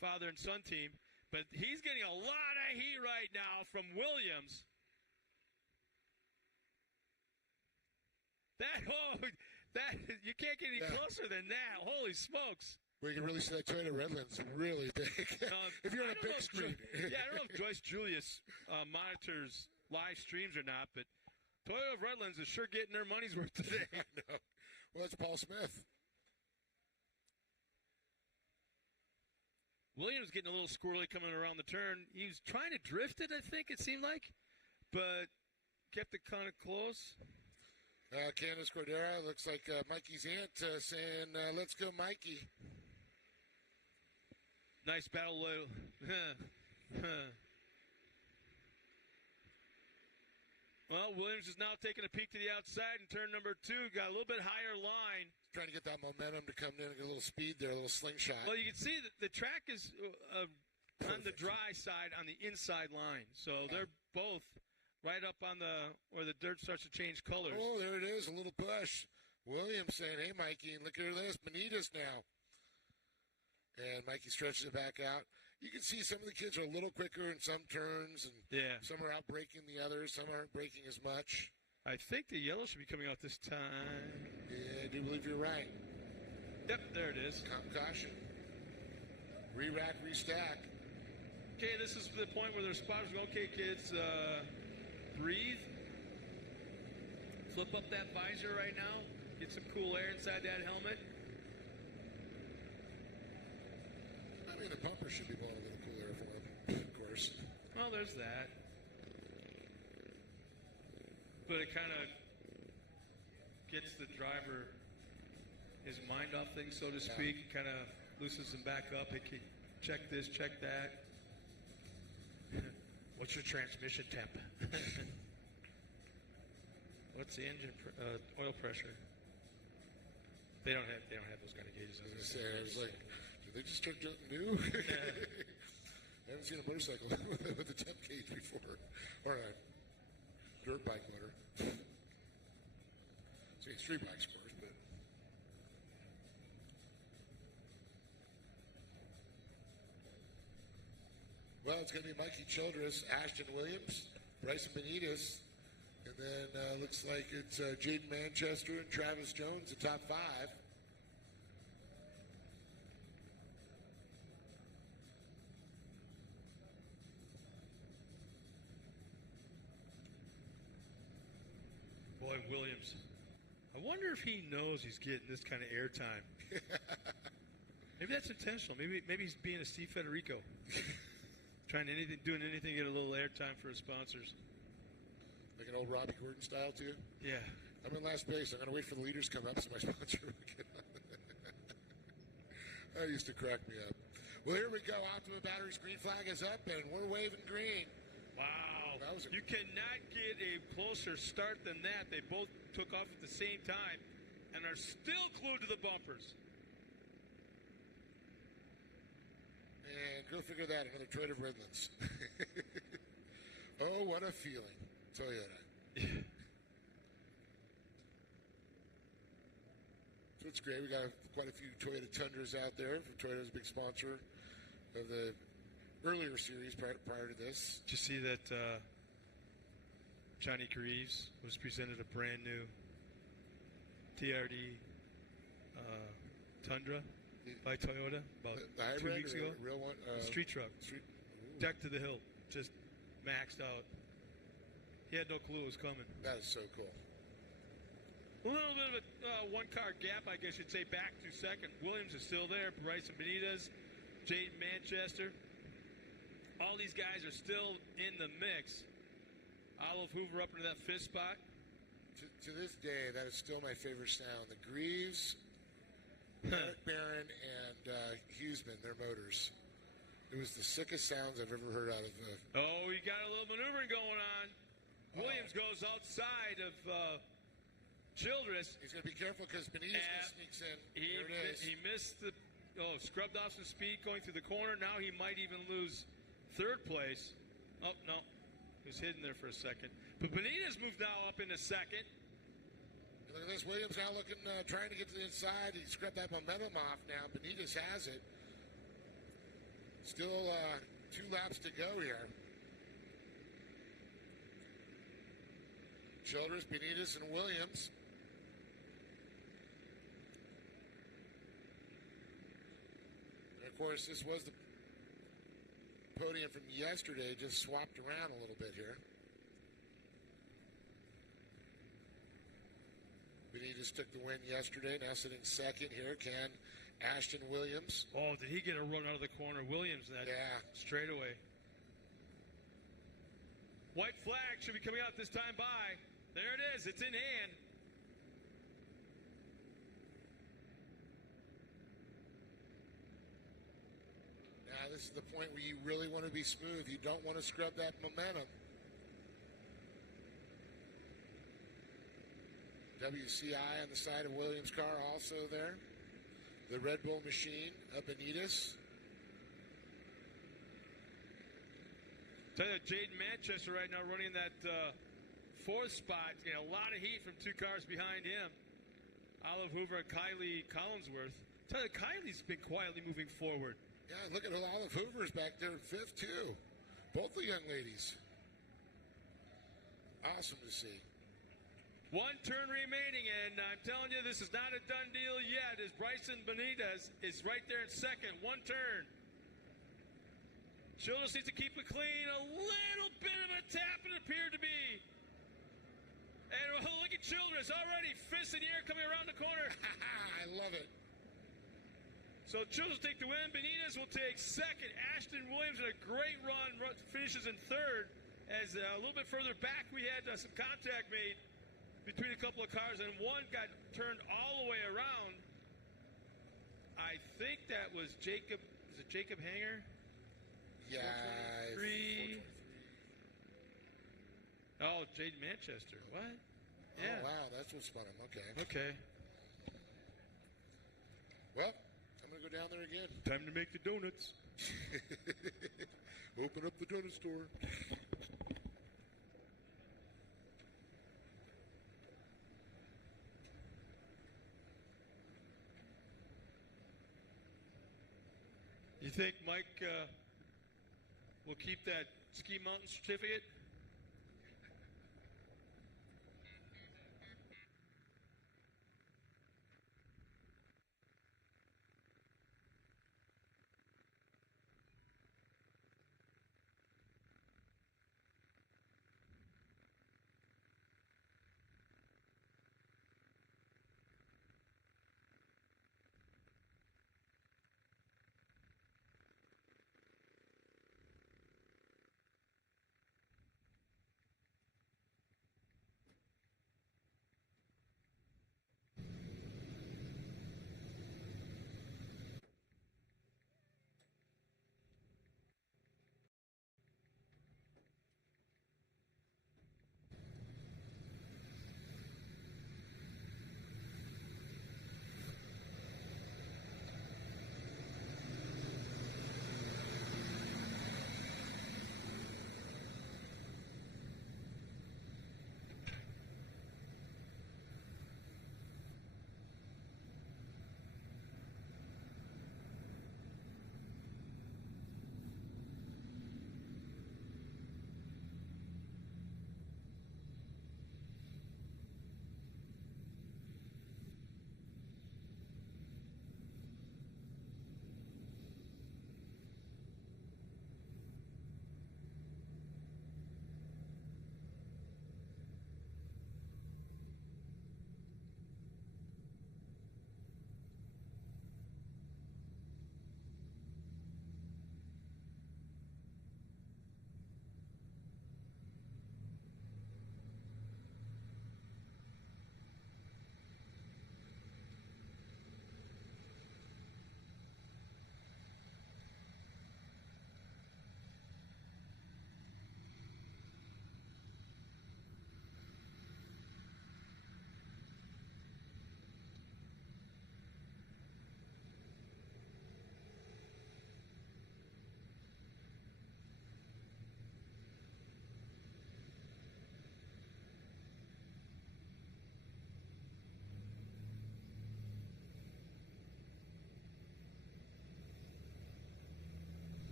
father and son team. But he's getting a lot of heat right now from Williams. That you can't get any closer than that. Holy smokes. Well, you can really see that Toyota Redlands really big. If you're on a big screen. I don't know if Joyce Julius monitors live streams or not, but Toyota of Redlands is sure getting their money's worth today. I know. Well, that's Paul Smith. Williams getting a little squirrely coming around the turn. He was trying to drift it, I think it seemed like, but kept it kind of close. Candace Cordera looks like Mikey's aunt saying, let's go, Mikey. Nice battle. Well, Williams is now taking a peek to the outside in turn number 2. Got a little bit higher line. Trying to get that momentum to come in and get a little speed there, a little slingshot. Well, you can see that the track is on the dry side on the inside line. So they're both right up on where the dirt starts to change colors. Oh, there it is, a little push. Williams saying, hey, Mikey, look at this, Benitez now. And Mikey stretches it back out. You can see some of the kids are a little quicker in some turns, and some are out braking the others. Some aren't braking as much. I think the yellow should be coming out this time. Yeah, I do believe you're right. Yep, there it is. Caution. Re-rack, restack. Okay, this is the point where their spotters go, okay, kids, breathe. Flip up that visor right now. Get some cool air inside that helmet. I mean, the bumper should be blowing a little cool air for him, of course. Well, there's that. But it kind of gets the driver his mind off things, so to speak. Kind of loosens him back up. It can check this, check that. What's your transmission temp? What's the engine oil pressure? They don't have those kind of gauges. I was like, did they just start new? I haven't seen a motorcycle with a temp gauge before, or a dirt bike motor. See, street bikes, of course, but. Well, it's going to be Mikey Childress, Ashton Williams, Bryson Benitez, and then looks like it's Jaden Manchester and Travis Jones, the top 5. Boy, Williams. I wonder if he knows he's getting this kind of airtime. Maybe that's intentional. Maybe he's being a Steve Federico. Doing anything to get a little airtime for his sponsors. Like an old Robbie Gordon style, too? Yeah. I'm in last base. I'm going to wait for the leaders to come up so my sponsor will get on. That used to crack me up. Well, here we go. Optima Batteries green flag is up, and we're waving green. Wow. That was You cannot get a closer start than that. They both took off at the same time and are still glued to the bumpers. And go figure that, another trade of Redlands. Oh, what a feeling. Toyota. So it's great. We got quite a few Toyota Tundras out there. Toyota's a big sponsor of the earlier series prior to this. Did you see that Johnny Greaves was presented a brand new TRD Tundra by Toyota about 2 weeks ago? Real one? Street truck. Deck to the hill. Just maxed out. He had no clue it was coming. That is so cool. A little bit of a one-car gap, I guess you'd say, back to second. Williams is still there. Bryson Benitez, Jaden Manchester. All these guys are still in the mix. Olive Hoover up into that fifth spot. To this day, that is still my favorite sound. The Greaves, Eric Barron, and Huseman, their motors. It was the sickest sounds I've ever heard out of. Oh, you got a little maneuvering going on. Williams goes outside of Childress. He's going to be careful because Benitez sneaks in. There it is. He missed scrubbed off some speed going through the corner. Now he might even lose third place. Oh, no. He was hidden there for a second. But Benitez moved now up into second. Look at this. Williams now looking, trying to get to the inside. He scrubbed that momentum off now. Benitez has it. Still 2 laps to go here. Childress, Benitez, and Williams. And of course, this was the podium from yesterday, just swapped around a little bit here. Benitez took the win yesterday, now sitting second here. Can Ashton Williams. Oh, did he get a run out of the corner? Williams, that straightaway. White flag should be coming out this time by. There it is. It's in hand. Now, this is the point where you really want to be smooth. You don't want to scrub that momentum. WCI on the side of Williams' car also there. The Red Bull machine of Benitez. Tell you that Jaden Manchester right now running that fourth spot. He's getting a lot of heat from 2 cars behind him. Olive Hoover and Kylie Collinsworth. Tell you, Kylie's been quietly moving forward. Yeah, look at Olive Hoover's back there in 5th, too. Both the young ladies. Awesome to see. 1 turn remaining, and I'm telling you, this is not a done deal yet, as Bryson Benitez is right there in second. 1 turn. Childress needs to keep it clean. A little bit of a tap, it appeared to be. And look at Childress already. Fist in the air coming around the corner. I love it. So Childress take the win. Benitez will take second. Ashton Williams in a great run finishes in third. As a little bit further back, we had some contact made between a couple of cars, and one got turned all the way around. I think that was Jacob. Is it Jacob Hanger? Yeah. 423. Oh, Jaden Manchester. What? Yeah. Oh, wow, that's what spun him. Okay. Okay. Well, I'm going to go down there again. Time to make the donuts. Open up the donut store. think Mike will keep that ski mountain certificate?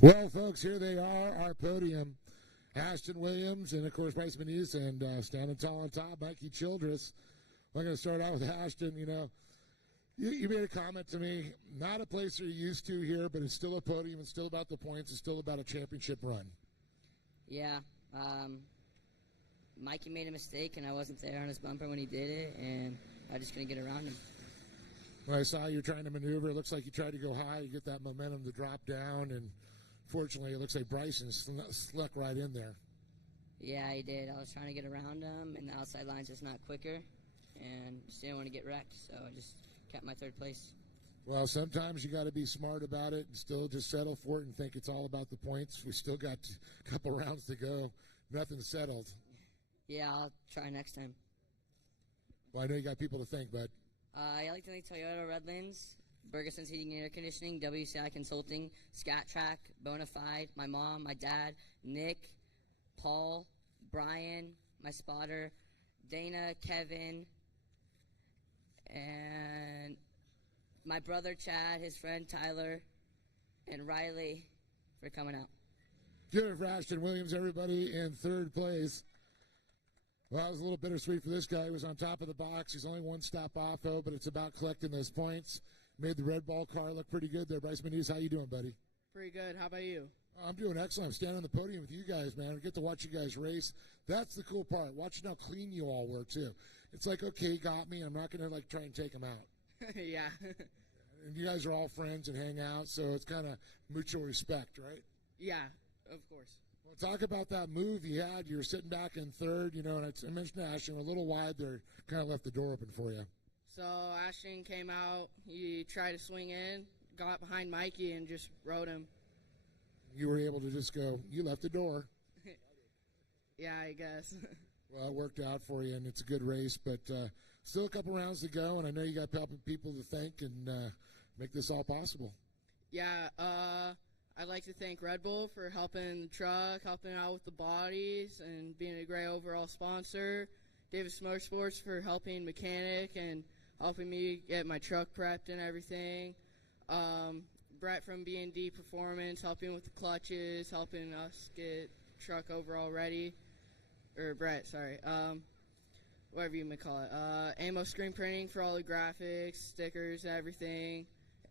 Well, folks, here they are, our podium. Ashton Williams and, of course, Bryce Manise, and standing tall on top, Mikey Childress. I'm going to start out with Ashton. You know, you made a comment to me, not a place you're used to here, but it's still a podium. It's still about the points. It's still about a championship run. Yeah. Mikey made a mistake, and I wasn't there on his bumper when he did it, and I just couldn't get around him. When I saw you trying to maneuver, it looks like you tried to go high, you get that momentum to drop down, and fortunately, it looks like Bryson snuck right in there. Yeah, he did. I was trying to get around him, and the outside line's just not quicker, and just didn't want to get wrecked, so I just kept my third place. Well, sometimes you got to be smart about it and still just settle for it and think it's all about the points. We still got a couple rounds to go. Nothing's settled. Yeah, I'll try next time. Well, I know you got people to thank, bud. I like to thank Toyota Redlands, Bergeson's Heating and Air Conditioning, WCI Consulting, Scat Track, Bonafide, my mom, my dad, Nick, Paul, Brian, my spotter, Dana, Kevin, and my brother Chad, his friend Tyler, and Riley for coming out. Give it for Ashton Williams, everybody, in third place. Well, it was a little bittersweet for this guy. He was on top of the box. He's only one stop off, though, but it's about collecting those points. Made the red ball car look pretty good there. Bryce Manise, how you doing, buddy? Pretty good. How about you? I'm doing excellent. I'm standing on the podium with you guys, man. I get to watch you guys race. That's the cool part. Watching how clean you all were, too. It's like, okay, he got me. I'm not going to, like, try and take him out. Yeah. And you guys are all friends and hang out, so it's kind of mutual respect, right? Yeah, of course. Well, talk about that move you had. You were sitting back in third, you know, and I mentioned Ashton, a little wide there, kind of left the door open for you. So Ashton came out. He tried to swing in, got behind Mikey, and just rode him. You were able to just go, you left the door. Yeah, I guess. Well, it worked out for you, and it's a good race, but still a couple rounds to go, and I know you got people to thank and make this all possible. Yeah, I'd like to thank Red Bull for helping the truck, helping out with the bodies, and being a great overall sponsor. Davis Motorsports for helping mechanic and helping me get my truck prepped and everything. Brett from B&D Performance, helping with the clutches, helping us get truck overall ready. Or Brett, sorry. Whatever you may call it. Ammo screen printing for all the graphics, stickers, everything.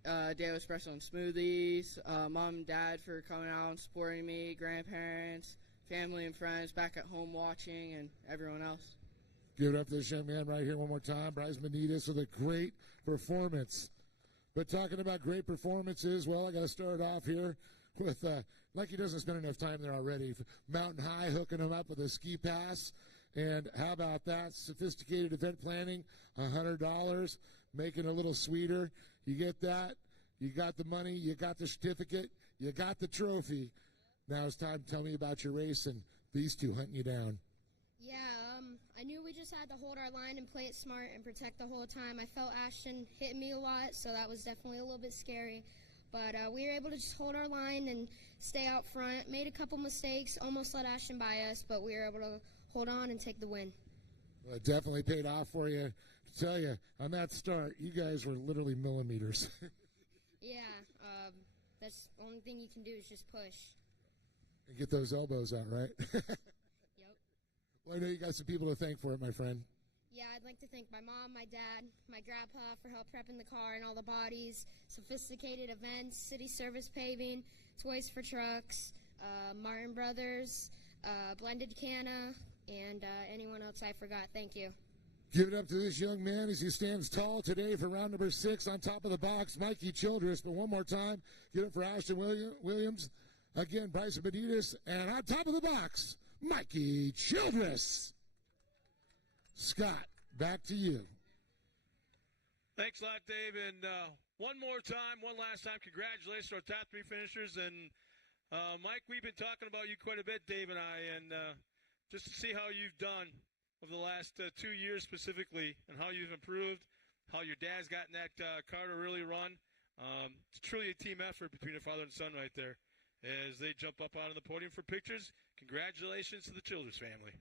Daily Espresso and Smoothies. Mom and Dad for coming out and supporting me. Grandparents, family and friends back at home watching, and everyone else. Give it up to this young man right here one more time. Bryce Benitez with a great performance. But talking about great performances, well, I got to start off here with, like he doesn't spend enough time there already, Mountain High hooking him up with a ski pass. And how about that? Sophisticated event planning, $100, making it a little sweeter. You get that, you got the money, you got the certificate, you got the trophy. Now it's time to tell me about your race and these two hunting you down. Yeah, I knew we just had to hold our line and play it smart and protect the whole time. I felt Ashton hitting me a lot, so that was definitely a little bit scary. But we were able to just hold our line and stay out front. Made a couple mistakes, almost let Ashton by us, but we were able to hold on and take the win. Well, it definitely paid off for you. To tell you, on that start, you guys were literally millimeters. Yeah, that's the only thing you can do is just push. And get those elbows out, right? Yep. Well, I know you got some people to thank for it, my friend. Yeah, I'd like to thank my mom, my dad, my grandpa for help prepping the car and all the bodies, Sophisticated Events, City Service Paving, Toys for Trucks, Martin Brothers, Blended Canna, and anyone else I forgot. Thank you. Give it up to this young man as he stands tall today for round number 6 on top of the box, Mikey Childress. But one more time, get it for Ashton Williams. Again, Bryson Benitez. And on top of the box, Mikey Childress. Scott, back to you. Thanks a lot, Dave. And one last time, congratulations to our top 3 finishers. And Mike, we've been talking about you quite a bit, Dave and I, and just to see how you've done over the last 2 years specifically and how you've improved, how your dad's gotten that car to really run. It's truly a team effort between a father and son right there as they jump up onto the podium for pictures. Congratulations to the Childress family.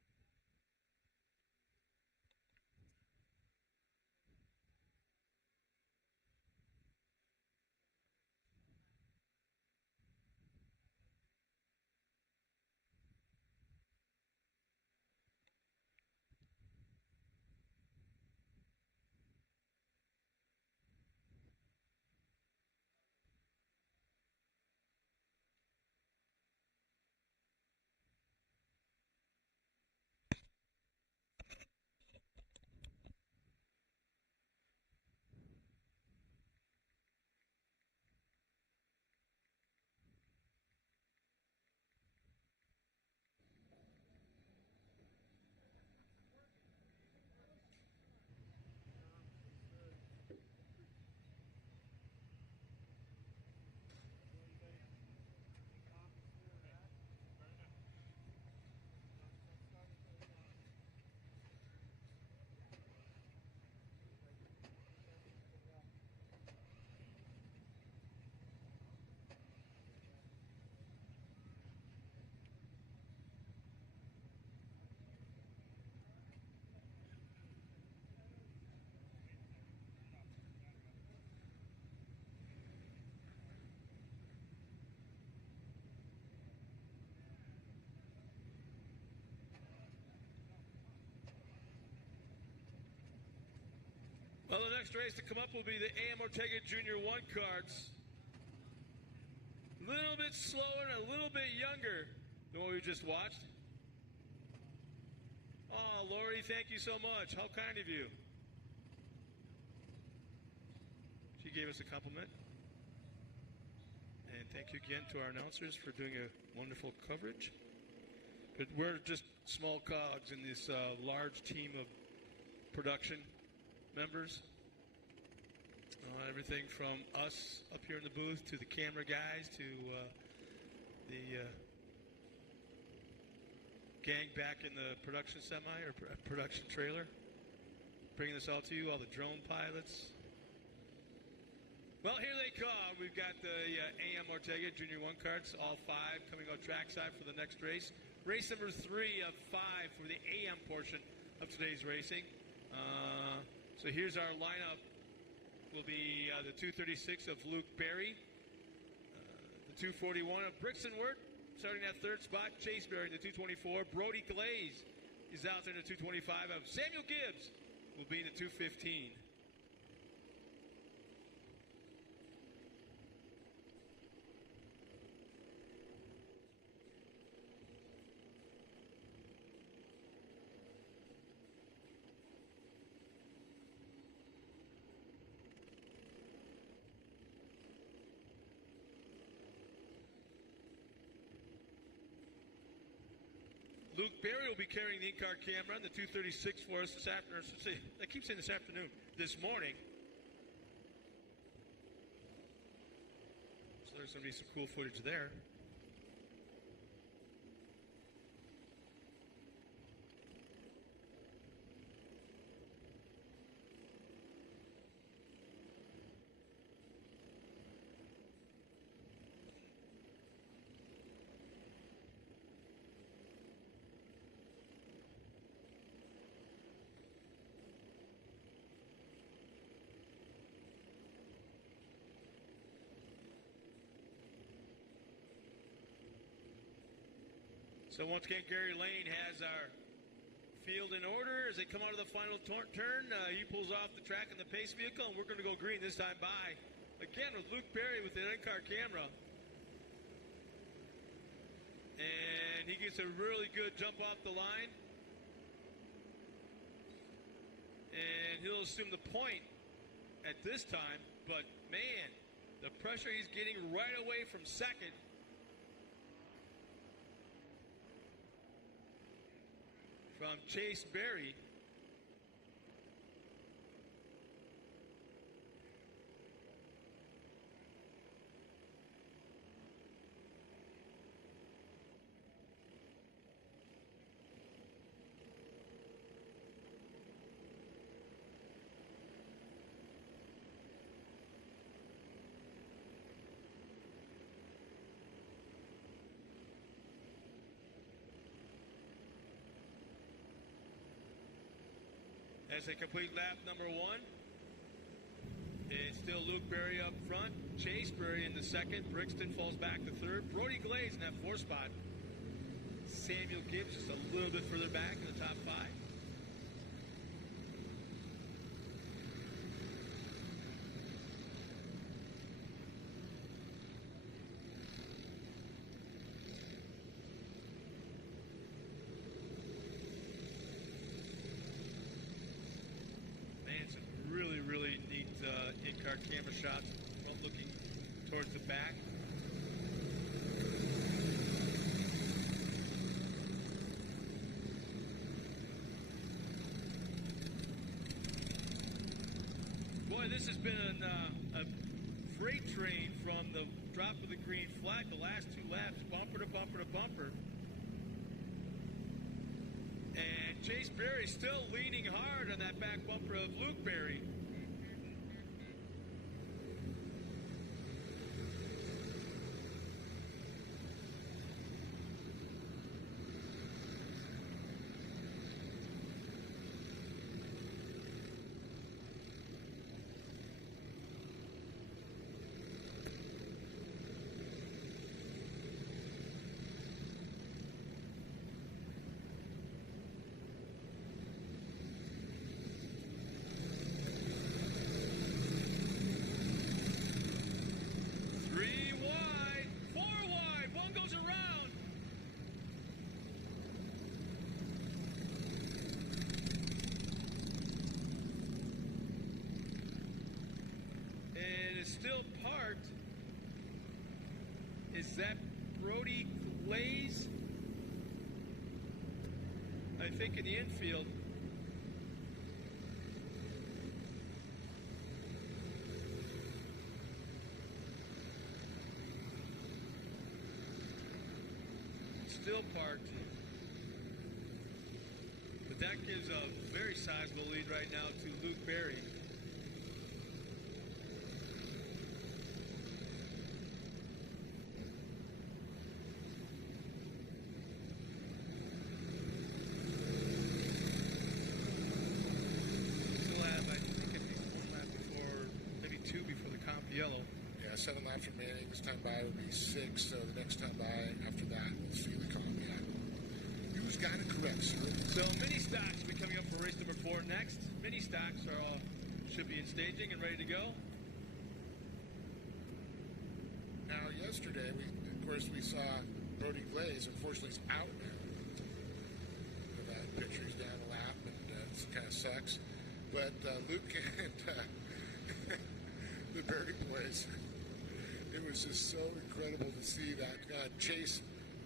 Well, the next race to come up will be the A.M. Ortega Junior 1 carts. A little bit slower and a little bit younger than what we just watched. Oh, Lori, thank you so much. How kind of you. She gave us a compliment. And thank you again to our announcers for doing a wonderful coverage. But we're just small cogs in this large team of production members. Everything from us up here in the booth to the camera guys to the gang back in the production semi or production trailer. Bringing this all to you, all the drone pilots. Well, here they come. We've got the A.M. Ortega Junior 1 carts, all 5 coming out trackside for the next race. Race number 3 of 5 for the A.M. portion of today's racing. So here's our lineup. Will be the 236 of Luke Berry, The 241 of Brixton Word starting that third spot. Chase Berry in the 224. Brody Glaze is out there in the 225 of Samuel Gibbs will be in the 215. Luke Berry will be carrying the in-car camera on the 236 for us this afternoon. I keep saying this afternoon, this morning. So there's going to be some cool footage there. So once again, Gary Lane has our field in order as they come out of the final turn. He pulls off the track in the pace vehicle, and we're going to go green this time by. Again, with Luke Berry with the in-car camera. And he gets a really good jump off the line. And he'll assume the point at this time. But, man, the pressure he's getting right away from second. From Chase Berry. As they complete lap number one, it's still Luke Berry up front, Chase Berry in the second, Brixton falls back to third, Brody Glaze in that fourth spot, Samuel Gibbs just a little bit further back in the top five. Really neat in-car camera shots from looking towards the back. Boy, this has been a freight train from the drop of the green flag the last two laps, bumper to bumper to bumper. And Chase Berry still leading hard on that back bumper of Luke Berry. Still parked. Is that Brody Glaze? I think in the infield. Still parked. But that gives a very sizable lead right now to Luke Berry. Yellow. Yeah. Yeah, 7 laps remaining. This time by would be 6, so the next time by after that we'll see the caveat. Who's got it correct, sir? So mini stocks will be coming up for race number 4 next. Mini stocks are all should be in staging and ready to go. Now, yesterday, we saw Brody Glaze. Unfortunately, he's out now. That picture, he's down a lap, and it kind of sucks. But Luke and the Berry boys, it was just so incredible to see that. Chase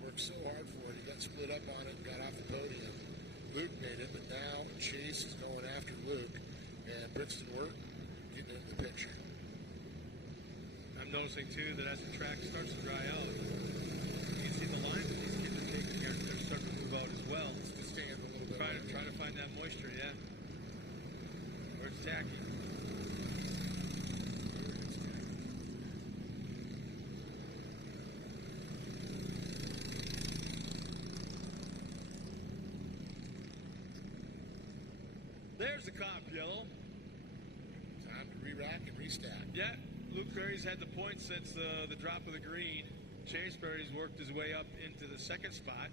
worked so hard for it. He got split up on it and got off the podium. Luke made it, but now Chase is going after Luke, and Brixton Wirt getting into the picture. I'm noticing, too, that as the track starts to dry out, you can see the line that these kids are taking here. They're starting to move out as well. It's stand a little bit. Trying to find that moisture, yeah. Where it's tacky. There's the cop yellow. Time to re-rack and restack. Yeah, Luke Berry's had the point since the drop of the green. Chase Berry's worked his way up into the second spot,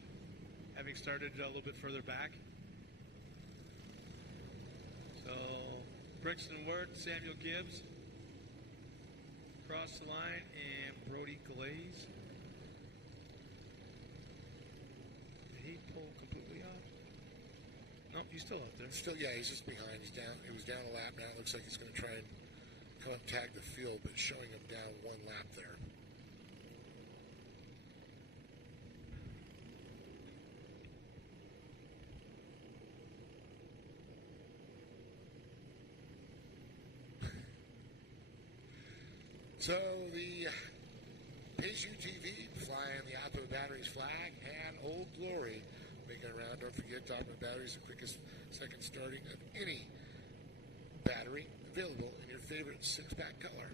having started a little bit further back. So, Brixton Wirt, Samuel Gibbs across the line, and Brody Glaze. Did he pull completely out? Nope, he's still out there. Still, yeah, he's just behind. He's down. He was down a lap. Now it looks like he's going to try and come up tag the field, but showing him down 1 lap there. So the Pace UTV flying the Oppo Batteries flag and Old Glory making it around. Don't forget, Oppo Batteries, the quickest second starting of any battery available in your favorite 6-pack color.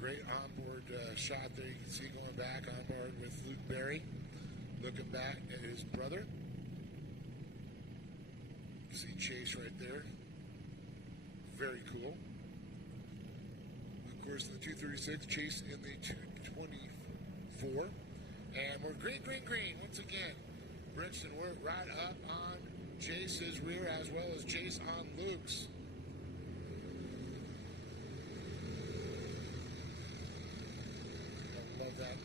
Great onboard shot there. You can see going back on board with Luke Berry, looking back at his brother. You see Chase right there. Very cool. Of course, in the 236, Chase in the 224. And we're green once again. Brixton Wirt right up on Chase's rear as well as Chase on Luke's. Love that.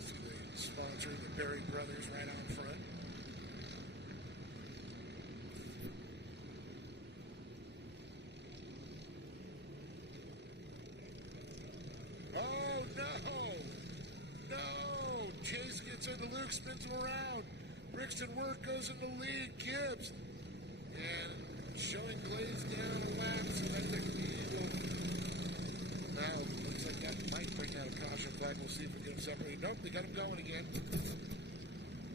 See the sponsor, the Berry Brothers, right out front. Oh, no! No! Chase gets into Luke, spins him around. Brixton Wirt goes into lead. Gibbs. And showing Glaze down a lap, so that takes the eagle. Now, looks like that might bring out a caution flag. We'll see if we get them separated. Nope, they got him going again.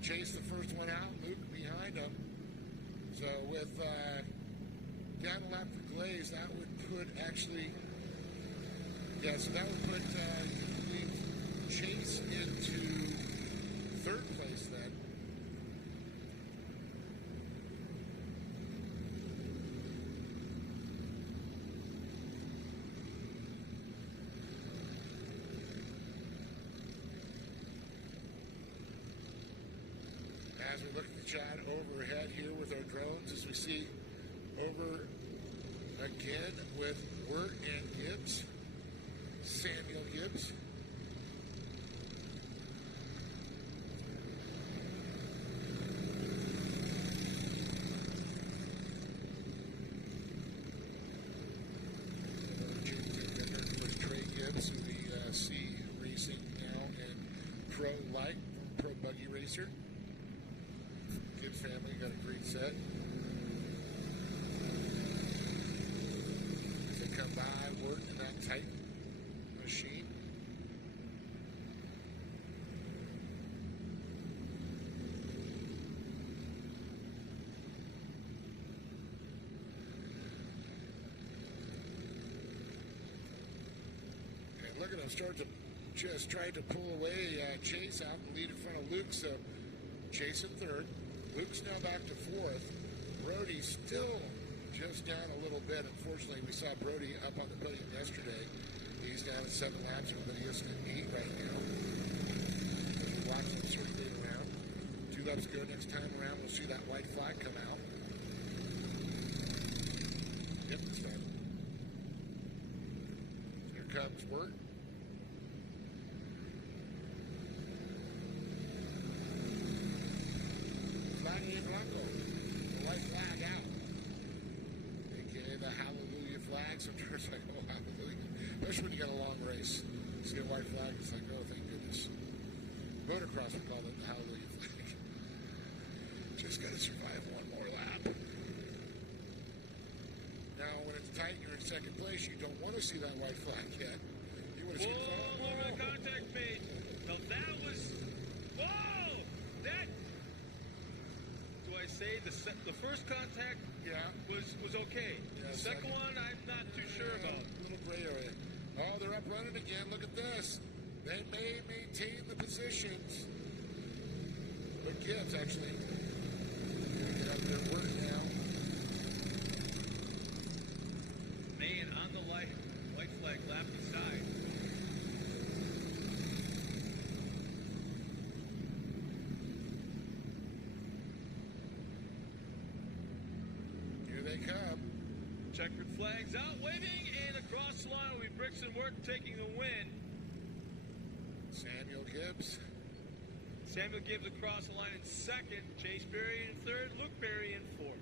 Chase the first one out, Luke behind him. So with down a lap for Glaze, that would put actually, yeah, so that would put Chase into third place then. As we look at the shot overhead here with our drones, as we see over again with Wirt and Gibbs, Samuel Gibbs. With Trey Gibbs, who we see racing now in Pro Light, Pro Buggy Racer. Gibbs family got a great set. As they come by, Wirt in that tight machine. start to just try to pull away Chase out and lead in front of Luke. So Chase in third. Luke's now back to fourth. Brody's still just down a little bit. Unfortunately, we saw Brody up on the podium yesterday. He's down at 7 laps. Everybody is at 8 right now. As we watch them circulate around. 2 laps go next time around. We'll see that white flag come out. Yep, it's done. Here comes Wirt. Flag in Blanco. The white flag out. AKA the hallelujah flag. Sometimes like, oh, hallelujah. Especially when you got a long race. You see a white flag, it's like, oh, thank goodness. Motocross, we call it the hallelujah flag. Just got to survive one more lap. Now, when it's tight, you're in second place, you don't want to see that white flag yet. You want to see the contact made. Now that was, whoa! That, do I say the first contact was okay? Yeah, the second one, I'm not too sure about. A little gray area. Oh, they're up running again. Look at this. They may maintain the positions. But Gibbs actually going to get up there work now. Man, on the white flag lap beside. Here they come. Checkered flags out, waving, and across the line will be Brixton Wirt taking the win. Samuel Gibbs. Samuel Gibbs across the line in second. Chase Berry in third. Luke Berry in fourth.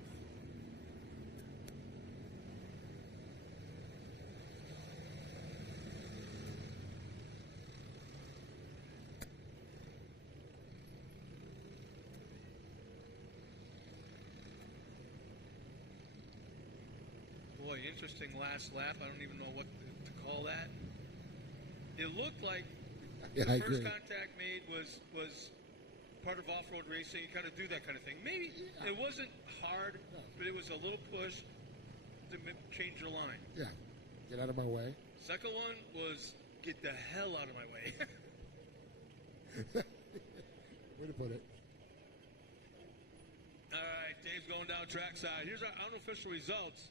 Boy, interesting last lap. I don't even know what to call that. It looked like Yeah, the I first agree. contact made was part of off-road racing. You kind of do that kind of thing. Maybe it wasn't hard, but it was a little push to change your line. Yeah. Get out of my way. Second one was get the hell out of my way. Way to put it. All right, Dave's going down trackside. Here's our unofficial results.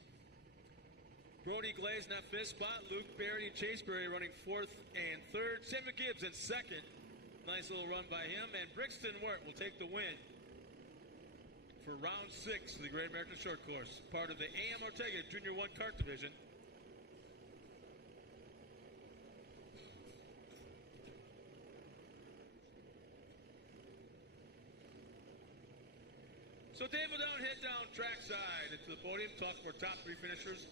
Brody Glaze in that fifth spot. Luke Berry and Chase Berry running fourth and third. Samuel Gibbs in second. Nice little run by him. And Brixton Wirt will take the win for round 6 of the Great American Short Course. Part of the AM Ortega Junior 1 Kart Division. So Dave will head down trackside into the podium, talk to our top 3 finishers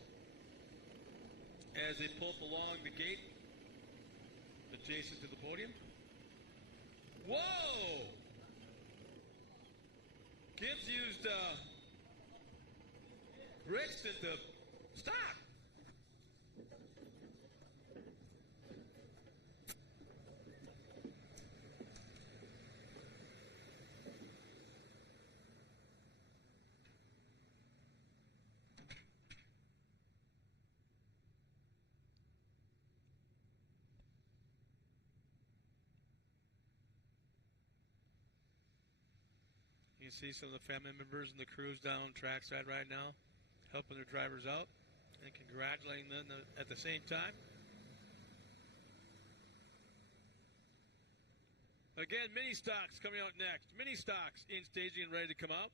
as they pull up along the gate adjacent to the podium. Whoa! Gibbs used Brixton to stop. You see some of the family members and the crews down trackside right now, helping their drivers out and congratulating them at the same time. Again, mini stocks coming out next. Mini stocks in staging and ready to come out.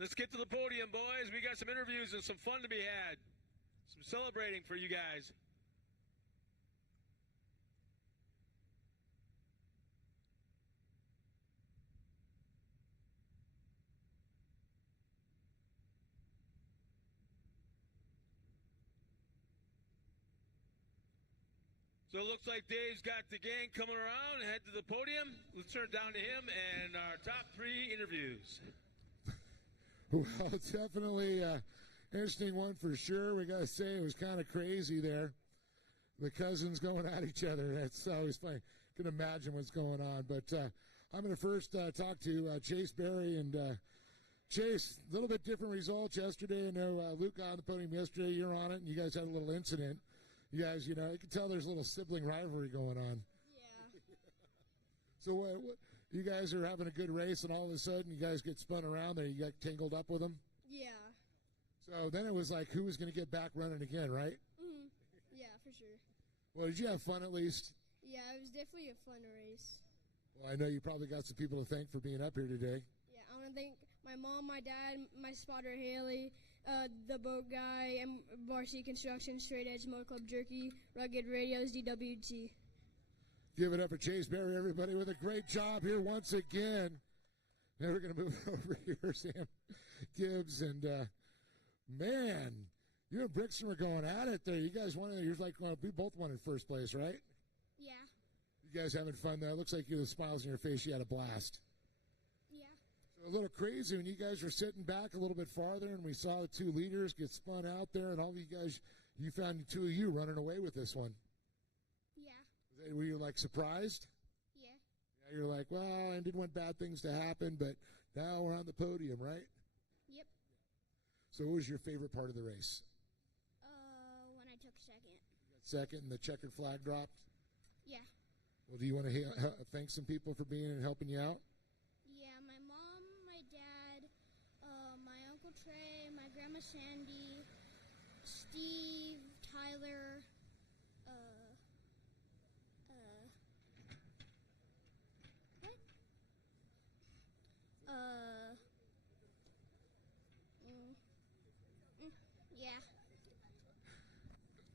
Let's get to the podium, boys. We got some interviews and some fun to be had. Some celebrating for you guys. So it looks like Dave's got the gang coming around and head to the podium. Let's turn it down to him and our top 3 interviews. Well, it's definitely interesting one for sure. We got to say it was kind of crazy there. The cousins going at each other. That's always funny. Can imagine what's going on. But I'm going to first talk to Chase Berry. And Chase, a little bit different results yesterday. I know Luke got on the podium yesterday. You're on it, and you guys had a little incident. You guys, you can tell there's a little sibling rivalry going on. Yeah. So what, you guys are having a good race, and all of a sudden you guys get spun around there. You got tangled up with them. Yeah. So then it was like, who was going to get back running again, right? Mm-hmm. Yeah, for sure. Well, did you have fun at least? Yeah, it was definitely a fun race. Well, I know you probably got some people to thank for being up here today. Yeah, I want to thank my mom, my dad, my spotter Haley, the boat guy, and Varsity Construction, Straight Edge Motor Club Jerky, Rugged Radios, DWT. Give it up for Chase Berry, everybody, with a great job here once again. Now we're going to move over here, Sam Gibbs, and man, you and Brixton were going at it there. You guys wanted, you're like, well, we both wanted first place, right? Yeah. You guys having fun there? It looks like you had smiles on your face. You had a blast. Yeah. So a little crazy when you guys were sitting back a little bit farther, and we saw the two leaders get spun out there, and all of you guys, you found the two of you running away with this one. Yeah. Were you like surprised? Yeah. Yeah, you're like, well, I didn't want bad things to happen, but now we're on the podium, right? Yep. So what was your favorite part of the race? When I took second. Second, and the checkered flag dropped? Yeah. Well, do you want to thank some people for being and helping you out? Yeah, my mom, my dad, my Uncle Trey, my Grandma Sandy, Steve, Tyler, what? Yeah.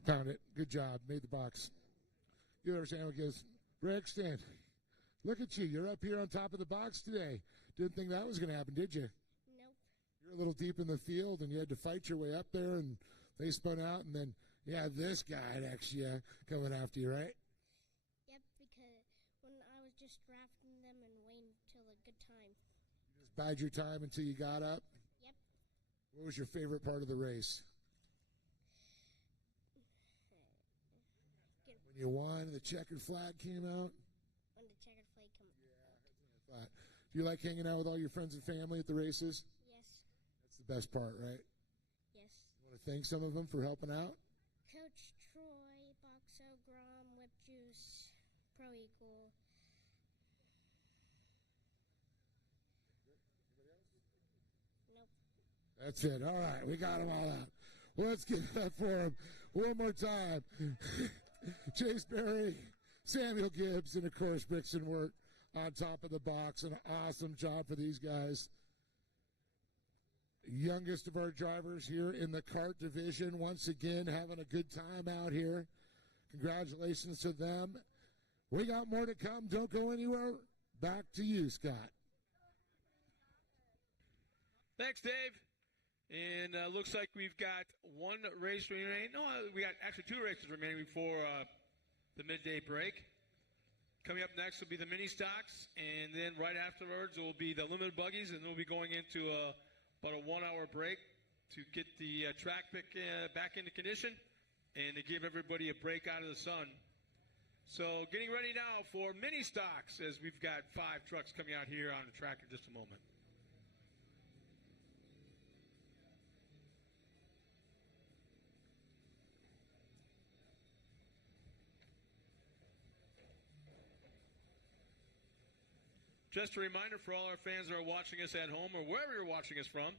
Found it. Good job. Made the box. You understand what goes, Brixton, look at you. You're up here on top of the box today. Didn't think that was going to happen, did you? Nope. You're a little deep in the field, and you had to fight your way up there, and they spun out, and then you had this guy next to you coming after you, right? Yep, because when I was just drafting them and waiting till a good time. You just bide your time until you got up? Yep. What was your favorite part of the race? When you won, the checkered flag came out? When the checkered flag came out. Yeah, that's what I thought. Do you like hanging out with all your friends and family at the races? Yes. That's the best part, right? Yes. You want to thank some of them for helping out? Coach Troy, Boxo, Grom, Whip Juice, Pro Equal. Nope. That's it. All right, we got them all out. Well, let's give it up for them one more time. Chase Berry, Samuel Gibbs, and of course Brixton Wirt on top of the box. An awesome job for these guys. Youngest of our drivers here in the kart division, once again having a good time out here. Congratulations to them. We got more to come. Don't go anywhere. Back to you, Scott. Thanks, Dave. And looks like we've got one race remaining. No, we got actually two races remaining before the midday break. Coming up next will be the mini stocks, and then right afterwards will be the limited buggies, and then we'll be going into about a 1 hour break to get the track pick back into condition and to give everybody a break out of the sun. So getting ready now for mini stocks as we've got 5 trucks coming out here on the track in just a moment. Just a reminder for all our fans that are watching us at home or wherever you're watching us from,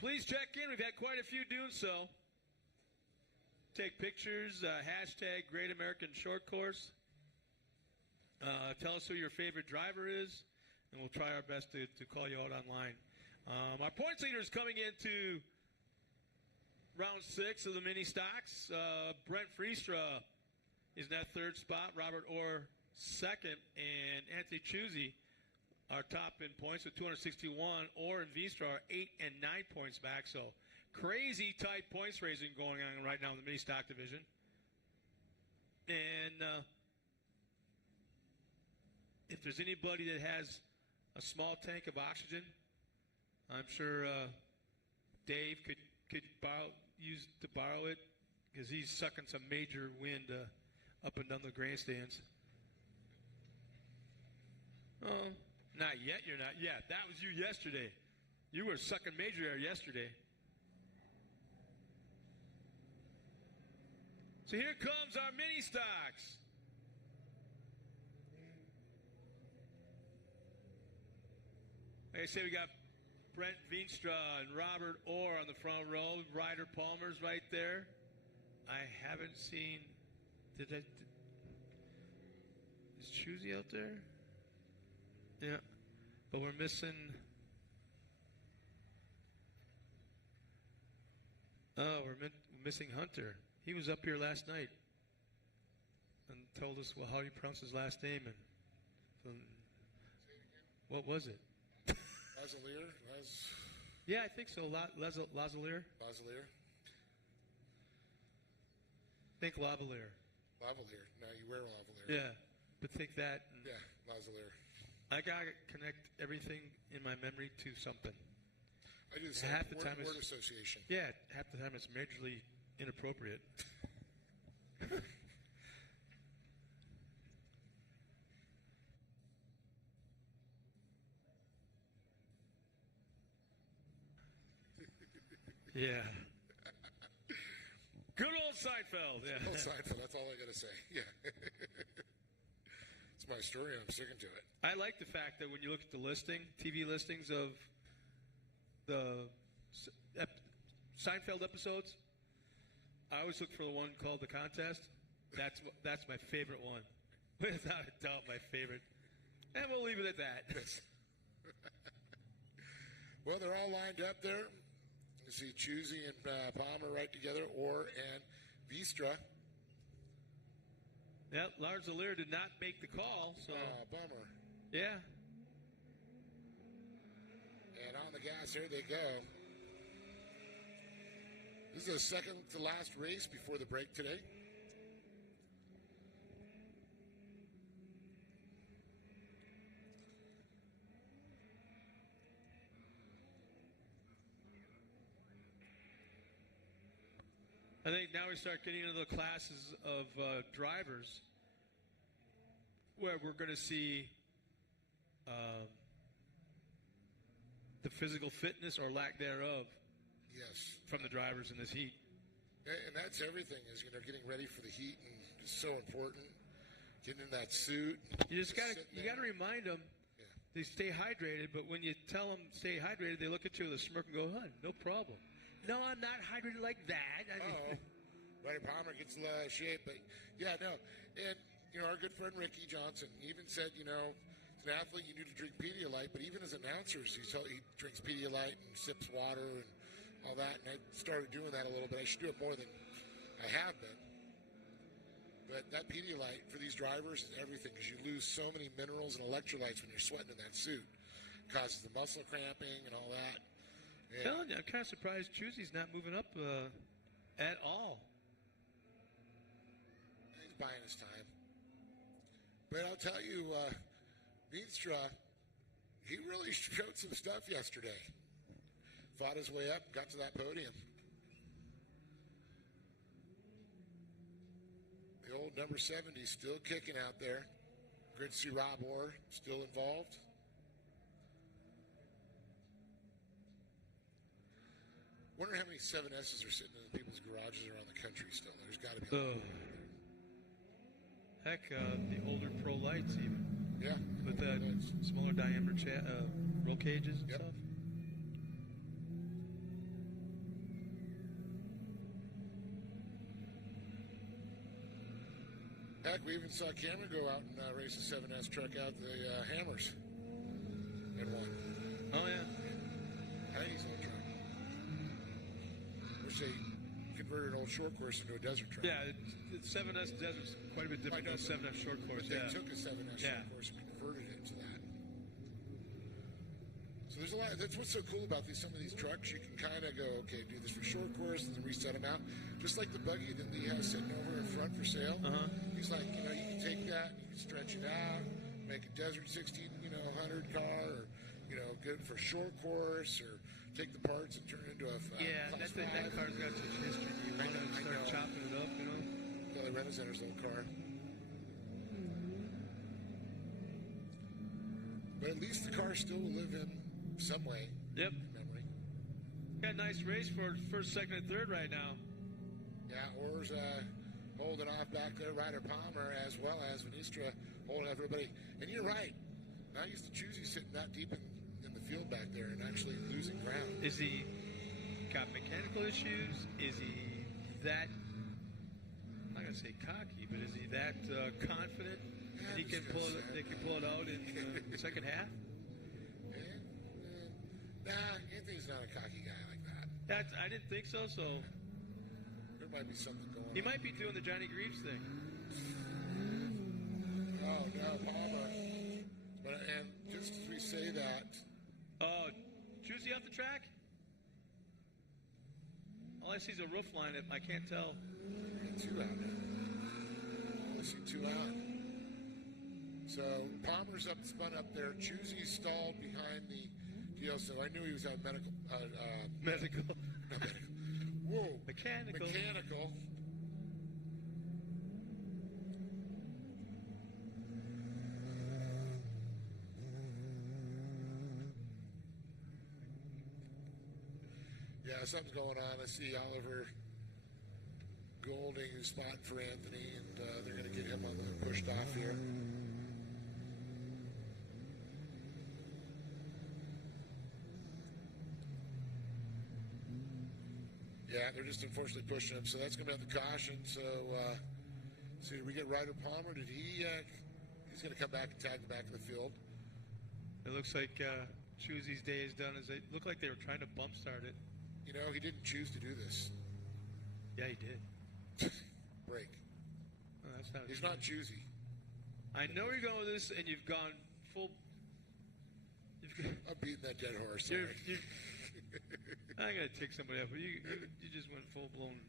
please check in. We've had quite a few doing so. Take pictures, hashtag Great American Short Course. Tell us who your favorite driver is, and we'll try our best to call you out online. Our points leader is coming into round 6 of the mini stocks. Brent Friestra is in that 3rd spot. Robert Orr second, and Anthony Chusey are top in points with 261. Orr and Vistra are 8 and 9 points back. So crazy tight points raising going on right now in the mini stock division. And if there's anybody that has a small tank of oxygen, I'm sure Dave could borrow it because he's sucking some major wind up and down the grandstands. Oh, not yet. You're not. Yeah, that was you yesterday. You were sucking major air yesterday. So here comes our mini stocks. Like I say, we got Brent Veenstra and Robert Orr on the front row. Ryder Palmer's right there. I haven't seen. Is Choosy out there? Yeah, but we're missing. Oh, we're missing Hunter. He was up here last night and told us how you pronounce his last name and what was it? Lazalier? Yeah, I think so. Lazalier. Lazalier? Think lavalier. Lavalier. No, you wear lavalier. Yeah, but think that. Yeah, Lazalier. I gotta connect everything in my memory to something. I do the same. Half the time word it's association. Yeah, half the time it's majorly inappropriate. Yeah. Good old Seinfeld. Yeah. Old Seinfeld. That's all I gotta say. Yeah. It's my story, and I'm sticking to it. I like the fact that when you look at the TV listings of the Seinfeld episodes, I always look for the one called The Contest. That's my favorite one. Without a doubt, my favorite. And we'll leave it at that. Well, they're all lined up there. You see Choosy and Palmer right together, Orr and Veenstra. Yeah, Lars Allaire did not make the call. So bummer. Yeah. And on the gas, here they go. This is the second to last race before the break today. I think now we start getting into the classes of drivers where we're going to see the physical fitness or lack thereof from the drivers in this heat. And that's everything is, getting ready for the heat and it's so important. Getting in that suit. You just got to remind them they stay hydrated, but when you tell them stay hydrated, they look at you with a smirk and go, "Huh, no problem." No, I'm not hydrated like that. Ryder Palmer gets in shape, but no. And, our good friend Ricky Johnson even said, as an athlete, you need to drink Pedialyte, but even as announcers, he drinks Pedialyte and sips water and all that, and I started doing that a little bit. I should do it more than I have been. But that Pedialyte for these drivers is everything because you lose so many minerals and electrolytes when you're sweating in that suit. It causes the muscle cramping and all that. I'm telling you, I'm kind of surprised Choosy's not moving up at all. He's buying his time. But I'll tell you, Veenstra, he really showed some stuff yesterday. Fought his way up, got to that podium. The old number 70 still kicking out there. Great to see Rob Orr still involved. Wonder how many 7S's are sitting in people's garages around the country still. There's got to be a lot. Heck, the older Pro Lights even. Yeah. With smaller diameter roll cages and stuff. Heck, we even saw Cameron go out and race a 7S truck out the Hammers and won. Oh, yeah. Hattie's old truck. Wish they converted an old short course into a desert truck. Yeah, the 7S desert's quite a bit different than a 7S short course. But they took a 7S short course and converted it to that. So there's a lot. That's what's so cool about some of these trucks. You can kind of go, okay, do this for short course, and then reset them out. Just like the buggy that Lee has sitting over in front for sale. He's like, you can take that, and you can stretch it out, make a desert 1,600 car, or good for short course or take the parts and turn it into a that car's got such history. You want to start chopping it up, Well, the Renaissance little car. But at least the car still will live in some way. Yep. Memory. Got a nice race for first, second, and third right now. Yeah, Orr's holding off back there. Ryder Palmer as well as Venistra holding off everybody. And you're right. Not used to choosing sitting that deep in the field back there and actually losing ground. Is he got mechanical issues? Is he that, I'm not going to say cocky, but is he that confident that he can pull it out in the second half? Nah, Anthony's not a cocky guy like that. I didn't think so, There might be something going on. He might be doing the Johnny Greaves thing. Oh, no, Palmer. And just as we say that... Oh, Juicy off the track? All I see is a roof line. I can't tell. Two out. I see two out. So Palmer's spun up there. Juicy stalled behind the deal, so I knew he was on medical. Medical. Not medical. Whoa. Mechanical. Yeah, something's going on. I see Oliver Golding who's spotting for Anthony, and they're going to get him on the pushed off here. Yeah, they're just unfortunately pushing him, so that's going to be on the caution. So, see, we get Ryder Palmer. Did he? He's going to come back and tag the back of the field. It looks like Choosey's day is done. It looked like they were trying to bump start it. He didn't choose to do this. Yeah, he did. Break. Oh, that's not. He's not choosy. I know you're going with this, and you've gone full. I'm beating that dead horse. Sorry. I'm gonna take somebody up, but you just went full blown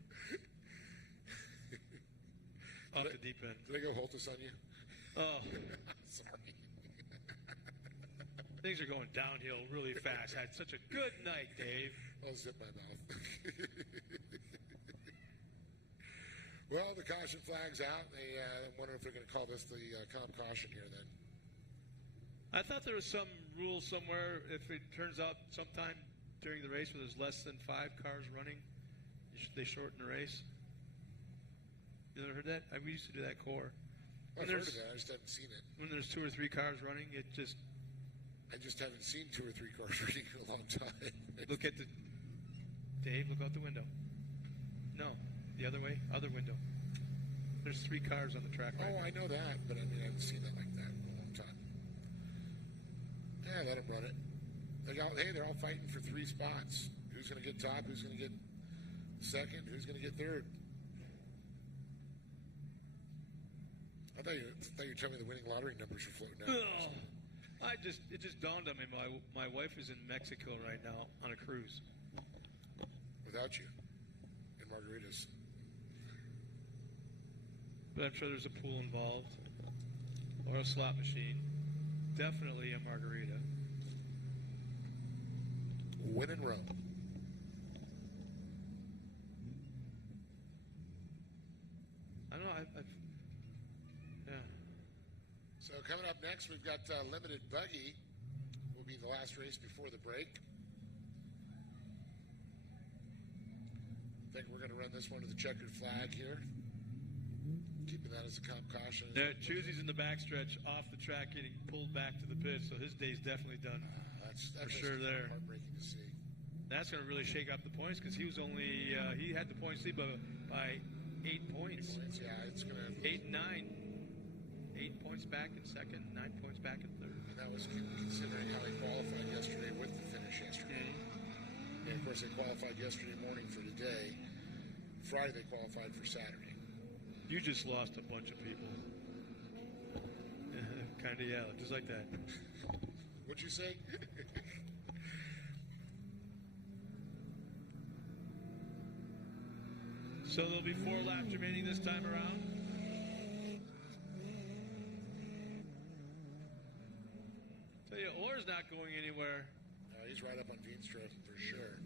off the deep end. Did I go Holtus on you? Oh, sorry. Things are going downhill really fast. Had such a good night, Dave. I'll zip my mouth. Well, the caution flag's out. They wonder if they're going to call this the comp caution here then. I thought there was some rule somewhere. If it turns out sometime during the race where there's less than 5 cars running, they shorten the race. You ever heard that? We used to do that core. I've heard of that. I just haven't seen it. When there's 2 or 3 cars running, I just haven't seen 2 or 3 cars running in a long time. Look at Dave, look out the window. No, the other way, other window. There's 3 cars on the track right now. I know that, but I haven't seen it like that in a long time. Yeah, let them run it. They're all fighting for 3 spots. Who's going to get top? Who's going to get second? Who's going to get third? I thought you were telling me the winning lottery numbers were floating out. It just dawned on me. My wife is in Mexico right now on a cruise. Without you. In margaritas. But I'm sure there's a pool involved. Or a slot machine. Definitely a margarita. Win in Rome. I know. Yeah. So coming up next, we've got Limited Buggy. Will be the last race before the break. I think we're going to run this one to the checkered flag here. Keeping that as a comp caution. Choosey's in the backstretch off the track getting pulled back to the pit, so his day's definitely done. That's for sure there. Heartbreaking to see. That's going to really shake up the points because he was only, he had the points lead by 8 points. 8 points, yeah, it's going to... 8 and 9. 8 points back in second, 9 points back in third. And that was considering how he qualified yesterday with the finish yesterday. And of course, they qualified yesterday morning for today. Friday, they qualified for Saturday. You just lost a bunch of people. Kind of, yeah, just like that. What'd you say? So there'll be 4 laps remaining this time around. Tell you, Orr's not going anywhere. He's right up on Veenstra for sure.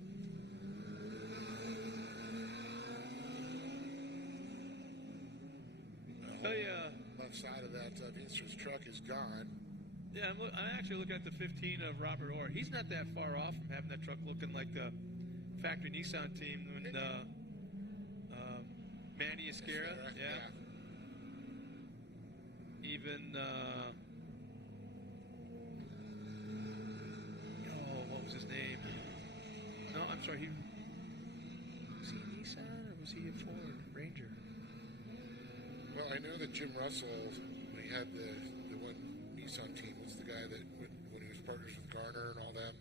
Tell you, left side of that Veenstra's truck is gone. Yeah, I'm actually looking at the 15 of Robert Orr. He's not that far off from having that truck looking like the factory Nissan team when Manny Esquera. Yeah. Even what was his name? No, I'm sorry. Was he Nissan or was he a Ford Ranger? Well, I know that Jim Russell, when he had the one Nissan team, was the guy that when he was partners with Garner and all them,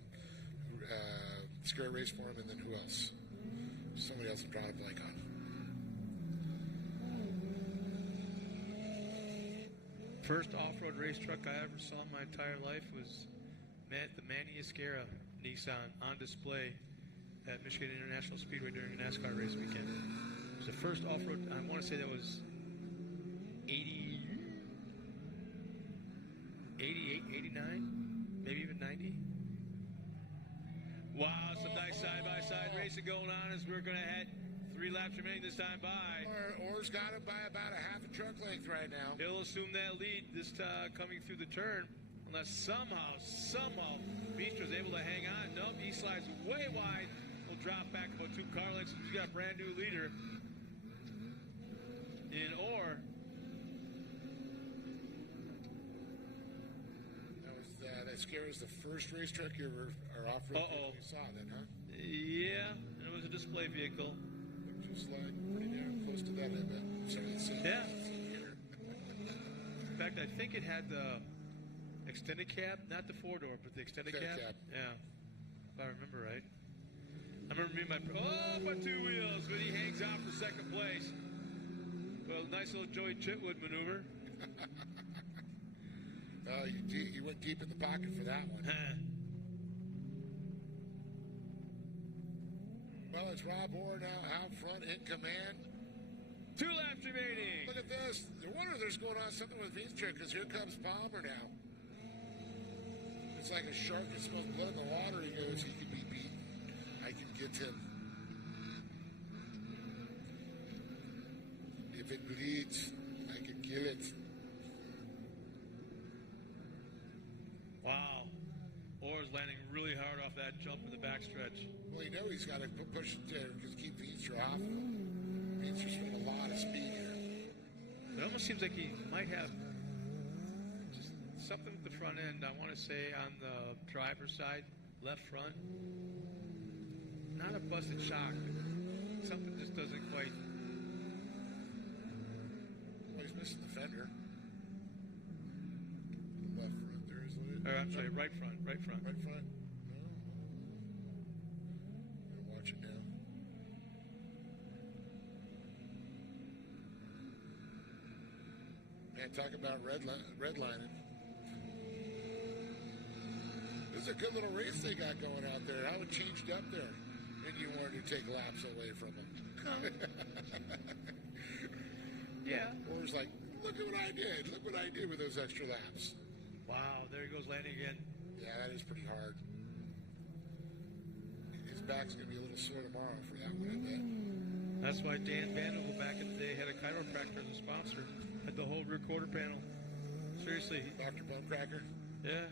Scare race for him, and then who else? Somebody else I'm drawing a blank on. First off-road race truck I ever saw in my entire life was the Manny Esquera Nissan on display at Michigan International Speedway during a NASCAR race weekend. It was the first off-road. I want to say that was 88, 89, maybe even 90. Wow, some nice side-by-side racing going on as we're going to head 3 laps remaining this time by. Orr's got him by about a half a truck length right now. He'll assume that lead this coming through the turn, unless somehow Veenstra's able to hang on. Nope, he slides way wide. Will drop back about 2 car lengths. He's got a brand new leader in Orr. That scares the first race truck you ever or off-road you saw then, huh? Yeah, and it was a display vehicle. Looked just like pretty damn close to that, I bet. Sorry, yeah. In fact, I think it had the extended cab, not the 4-door, but the extended cab. Yeah, if I remember right. I remember me and my 2 wheels, but he hangs out for second place. Well, nice little Joey Chitwood maneuver. You went deep in the pocket for that one. Well, it's Rob Orr now out front in command. 2 laps remaining. Look at this. No wonder there's going on something with Veenstra, because here comes Palmer now. It's like a shark that smells blood in the water. He goes, he can be beaten. I can get him. If it bleeds, I can kill it. Wow. Orr's landing really hard off that jump in the backstretch. Well, you know he's got to push it there because keep Veenstra off. Veenstra's showing a lot of speed here. It almost seems like he might have just something at the front end. I want to say on the driver's side, left front. Not a busted shock, but something just doesn't quite. Well, he's missing the fender. Left front there is what it is. Or I'm sorry, right front. Right front? No. I'll watch it now. Man, talk about redlining. This is a good little race they got going out there. How it changed up there. And you wanted to take laps away from them. Yeah. Orr's like, look at what I did. Look what I did with those extra laps. Wow, there he goes landing again. Yeah, that is pretty hard. His back's going to be a little sore tomorrow for that one, I bet. That's why Dan Vanderbilt back in the day had a chiropractor as a sponsor. Had the whole rear quarter panel. Seriously. Dr. Bunecracker? Yeah.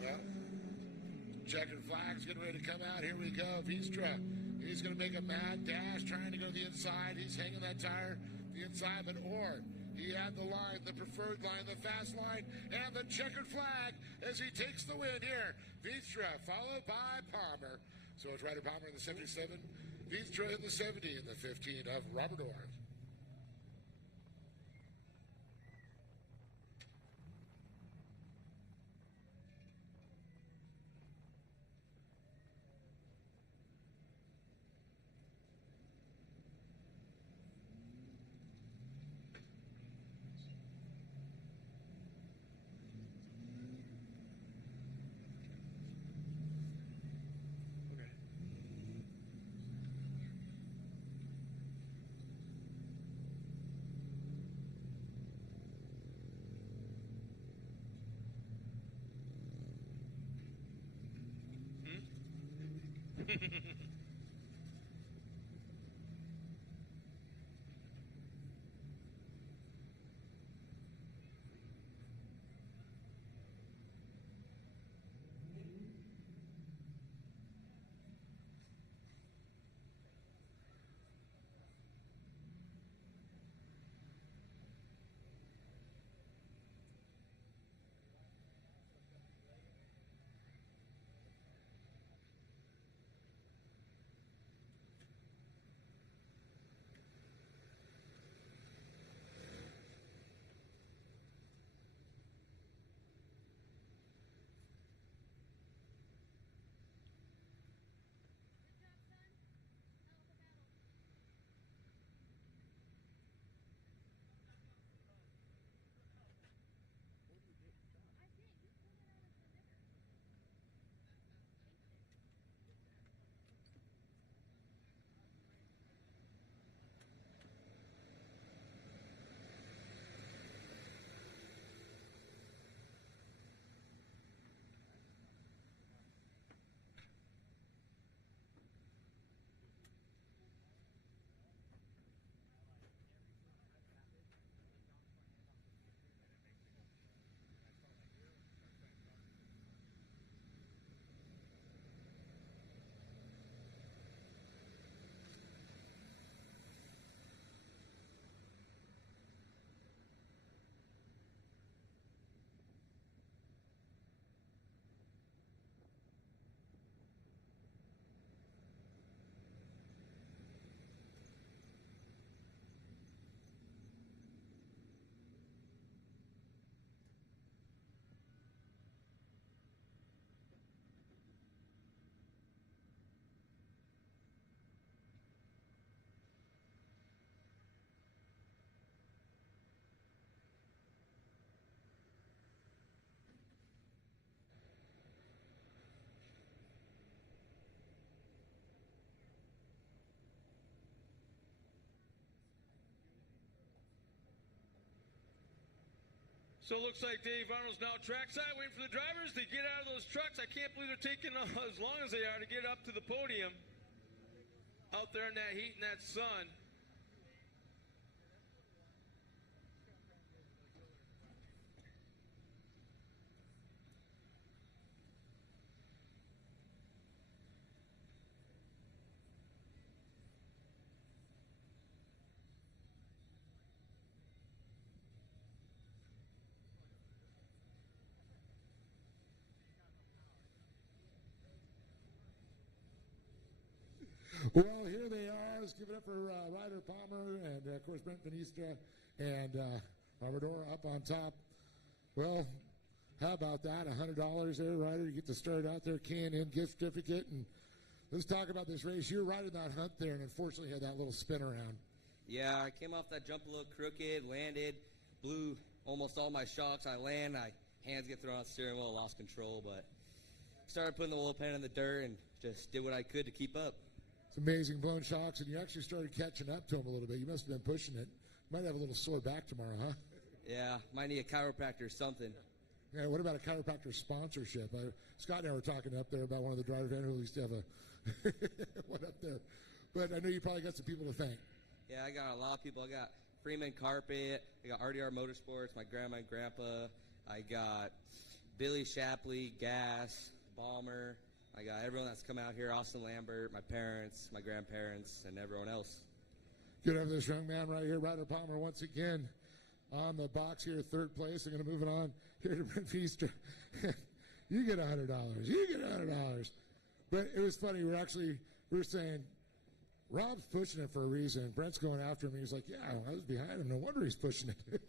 Well, checkered flag's getting ready to come out. Here we go. Veenstra. He's going to make a mad dash, trying to go to the inside. He's hanging that tire the inside, but Orr, he had the line, the preferred line, the fast line, and the checkered flag as he takes the win here. Veenstra, followed by Palmer. So it's Ryder Palmer in the 77, Veenstra in the 70, and the 15 of Robert Orr. So it looks like Dave Arnold's now trackside, waiting for the drivers to get out of those trucks. I can't believe they're taking as long as they are to get up to the podium. Out there in that heat and that sun. Well, here they are. Let's give it up for Ryder Palmer and, of course, Brent Finistra and Robert Orr up on top. Well, how about that? $100 there, Ryder. You get to start out there, K&N gift certificate. And let's talk about this race. You were riding that hunt there and unfortunately had that little spin around. Yeah, I came off that jump a little crooked, landed, blew almost all my shocks. I land, my hands get thrown off the steering wheel, lost control, but started putting the oil pan in the dirt and just did what I could to keep up. It's amazing, blown shocks, and you actually started catching up to him a little bit. You must have been pushing it. Might have a little sore back tomorrow, huh? Yeah, might need a chiropractor or something. Yeah, what about a chiropractor sponsorship? Scott and I were talking up there about one of the drivers who used to have a one up there. But I know you probably got some people to thank. Yeah, I got a lot of people. I got Freeman Carpet. I got RDR Motorsports, my grandma and grandpa. I got Billy Shapley, Gas, Balmer. I got everyone that's come out here, Austin Lambert, my parents, my grandparents, and everyone else. Good to have this young man right here, Ryder Palmer, once again on the box here, third place. I'm going to move it on here to Brent Feaster. You get $100. You get $100. But it was funny. We were saying, Rob's pushing it for a reason. Brent's going after him. He's like, yeah, I was behind him. No wonder he's pushing it.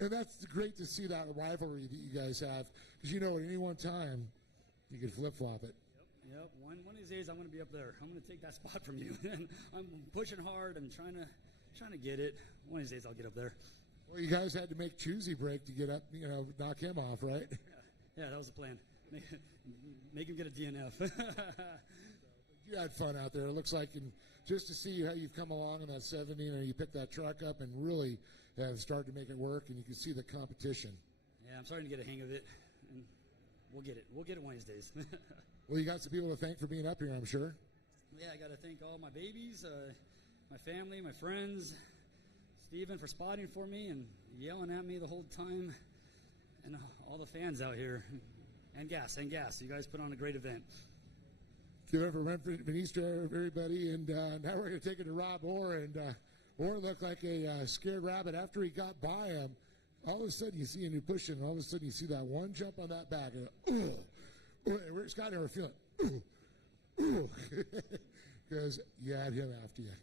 And that's great to see that rivalry that you guys have. Because you know at any one time, you could flip-flop it. Yep. One of these days I'm going to be up there. I'm going to take that spot from you. And I'm pushing hard. I'm trying to get it. One of these days I'll get up there. Well, you guys had to make Choosy break to get up, knock him off, right? Yeah, that was the plan. Make him get a DNF. You had fun out there. It looks like, and just to see how you've come along in that 70, you picked that truck up and really have started to make it work, and you can see the competition. Yeah, I'm starting to get a hang of it. And we'll get it. We'll get it one of these days. Well, you got some people to thank for being up here, I'm sure. Yeah, I got to thank all my babies, my family, my friends, Steven for spotting for me and yelling at me the whole time, and all the fans out here. And gas. You guys put on a great event. Give it up for Venistra, everybody. And now we're going to take it to Rob Orr. And Orr looked like a scared rabbit after he got by him. All of a sudden, you see him pushing, and all of a sudden, you see that one jump on that back. And, we're Scott and we're feeling, because you had him after you.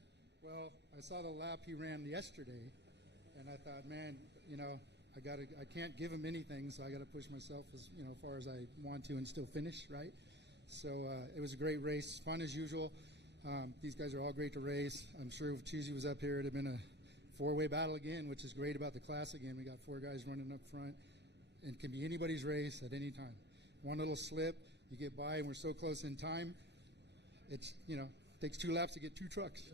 Well, I saw the lap he ran yesterday, and I thought, man, I can't give him anything, so I got to push myself as far as I want to and still finish, right? So it was a great race, fun as usual. These guys are all great to race. I'm sure if Cheesy was up here, it'd have been a four-way battle again, which is great about the class again. We got 4 guys running up front, and it can be anybody's race at any time. One little slip, you get by, and we're so close in time. It's takes 2 laps to get 2 trucks,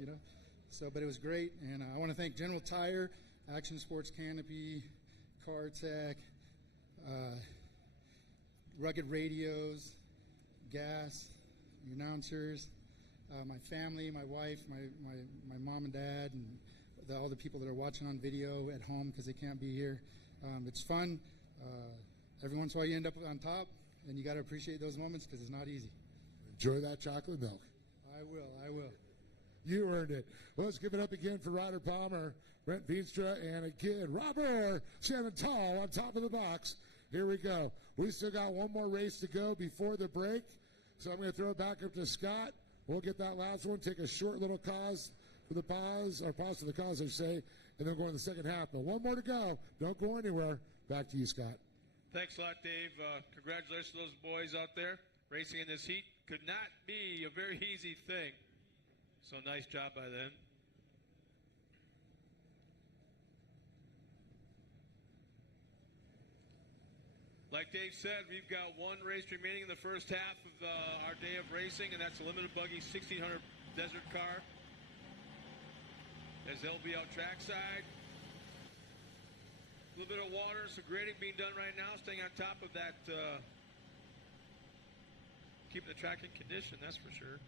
So, but it was great, and I want to thank General Tire, Action Sports Canopy, Car Tech, Rugged Radios, Gas, the announcers, my family, my wife, my mom and dad, and all the people that are watching on video at home because they can't be here. It's fun. Every once in a while you end up on top, and you got to appreciate those moments because it's not easy. Enjoy that chocolate milk. I will. You earned it. Well, let's give it up again for Ryder Palmer, Brent Veenstra, and again, Robert standing tall on top of the box. Here we go. We still got one more race to go before the break, so I'm going to throw it back up to Scott. We'll get that last one, take a short little pause for the pause for the cause, I say, and then go in the second half. But one more to go. Don't go anywhere. Back to you, Scott. Thanks a lot, Dave. Congratulations to those boys out there. Racing in this heat could not be a very easy thing. So nice job by them. Like Dave said, we've got one race remaining in the first half of our day of racing, and that's a limited buggy 1600 desert car. As they'll be out trackside. A little bit of water, some grading being done right now, staying on top of that, keeping the track in condition, that's for sure.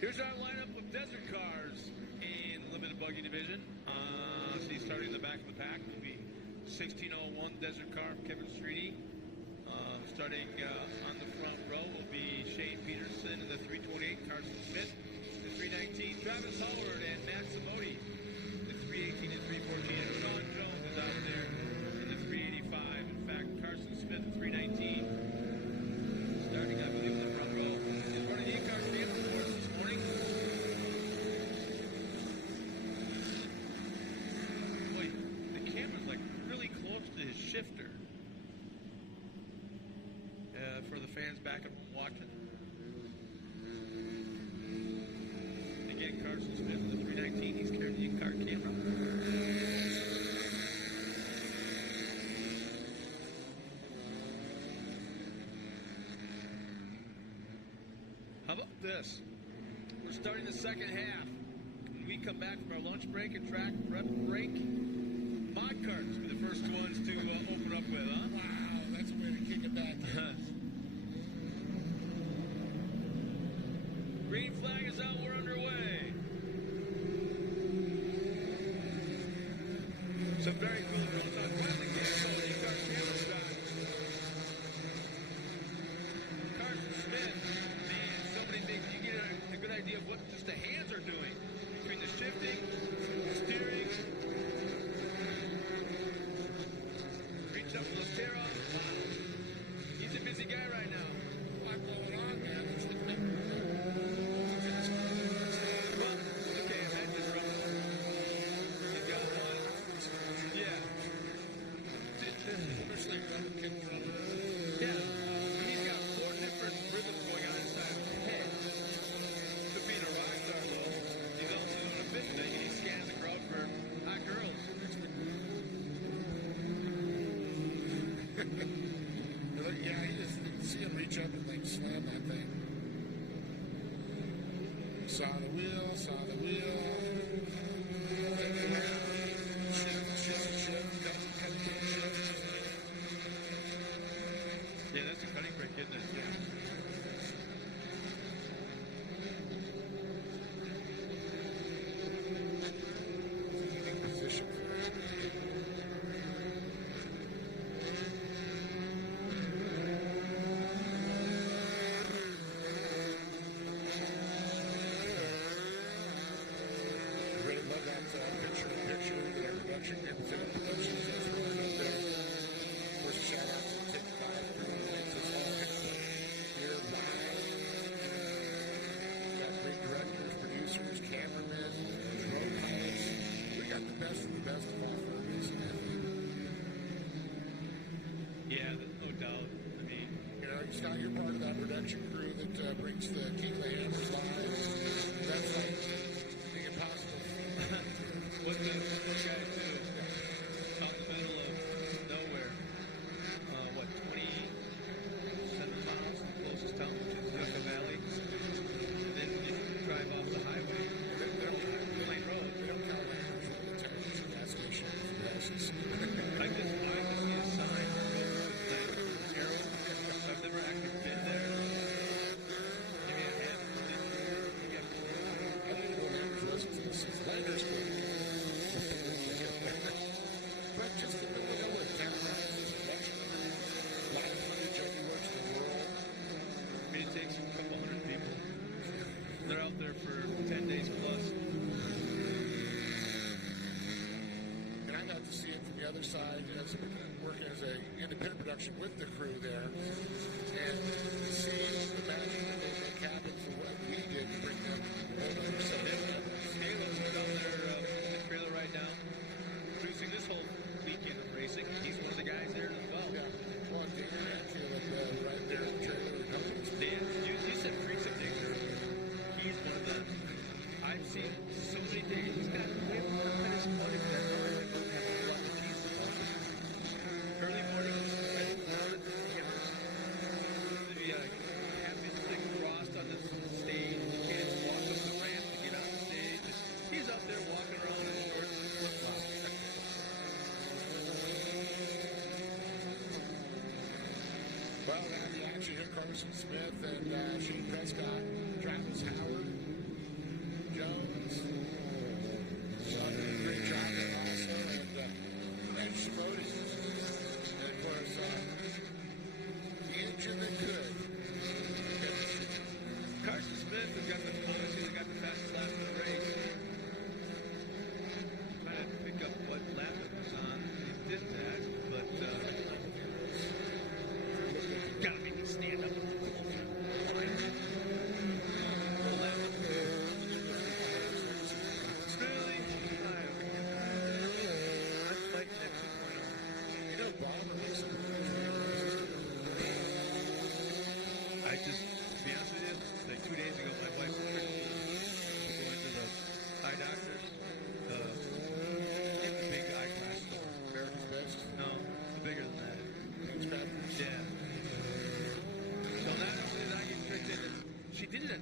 Here's our lineup of desert cars in the limited buggy division. See, starting in the back of the pack will be 1601 desert car from Kevin Streety. Starting on the front row will be Shane Peterson in the 328, Carson Smith, the 319, Travis Howard and Matt Simoti, the 318 and 314, and Sean Jones is out there in the 385. In fact, Carson Smith, the 319, starting, I believe, in the front row, is running the in-car vehicle for us this morning. Boy, the camera's like really close to his shifter. For the fans back at home watching. Again, Carson Smith, the 319. 2019. He's carrying the in-car camera. How about this? We're starting the second half. When we come back from our lunch break and track prep break, mod carts will be the first ones to open up with, huh? Wow, that's a way to kick it back. Green flag is out. We're underway. Some very cool rules on finally getting in-car camera shot. Carson Smith, man, so many things. You get a good idea of what just the hands are doing between the shifting, steering, reach up for those tear-offs. He's a busy guy right now. What's going on, man? Well, okay, I've had this run. He's got one. Yeah. Yeah. He's got 4 different rhythms going on inside of his head. To being a rock star, though, he's also doing a fit thing, and he scans the crowd for hot girls. Yeah, you just see him reach up and like slam that thing. Saw the wheel, saw the wheel. Yeah, that's a cutting break, isn't it? Yeah. Position. Really love that picture that our production group did. Productions is running up there. First shout out to Tick 5 crew that makes this all happen here live. We got great directors, producers, cameramen, drone pilots. We got the best of all for our racing, I think. Yeah, no doubt. I mean, You know, Scott, you're part of that production crew that brings the King of the Hammers live. That's like the impossible. what guys do out in the middle of nowhere, 27 miles from the closest town, which is Yucca Valley, and then you drive off the highway, Lane Road. They don't count Hammers for the tires and gas stations and houses. I just see a sign that arrow. I've never actually been there. Give me a hand. I don't know Hammers listen to this. It's Landers Club. But just in the middle of town, live footage everywhere to the world. I mean, it takes a couple hundred people. They're out there for 10 days plus. And I got to see it from the other side as working as an independent production with the crew there. And to see the magic that they make happen for what we did to bring them over. So Halo was down there in the trailer right now, producing this whole weekend of racing. He's one of the guys there as well. yeah, well, Dan and Caleb right there in the trailer. Dan, you said Freaks of Nature. He's one of the. I've seen so many days. He's got way more finish morning than early morning. The have his thing crossed on the stage. He can't walk up the ramp to get on the stage. He's out there walking around in shorts and flip-flops. Well, we have the action here. Carson Smith and Shane Prescott, Travis Howard, Jones. So did a great job there also. And Shimodi. And of course, the engine that could. Carson Smith has got the obviously they got the fastest lap in the race. Trying to pick up what lap it was on. He did that, but gotta make me stand up. Full lap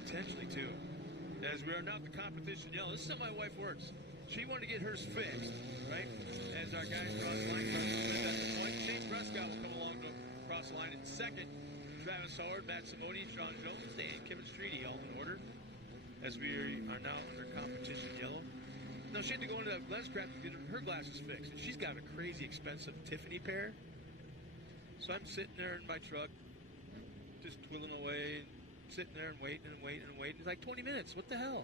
Potentially, too. As we are now at the competition yellow, this is how my wife works. She wanted to get hers fixed, right? As our guys cross the line. Shane Prescott will come along to cross the line in second. Travis Howard, Matt Simoni, Sean Jones, Dan Kevin Streety, all in order. As we are now under competition yellow. Now, she had to go into that lens craft to get her glasses fixed. And she's got a crazy expensive Tiffany pair. So I'm sitting there in my truck, just twiddling away, sitting there and waiting and waiting and waiting. It's like 20 minutes. What the hell?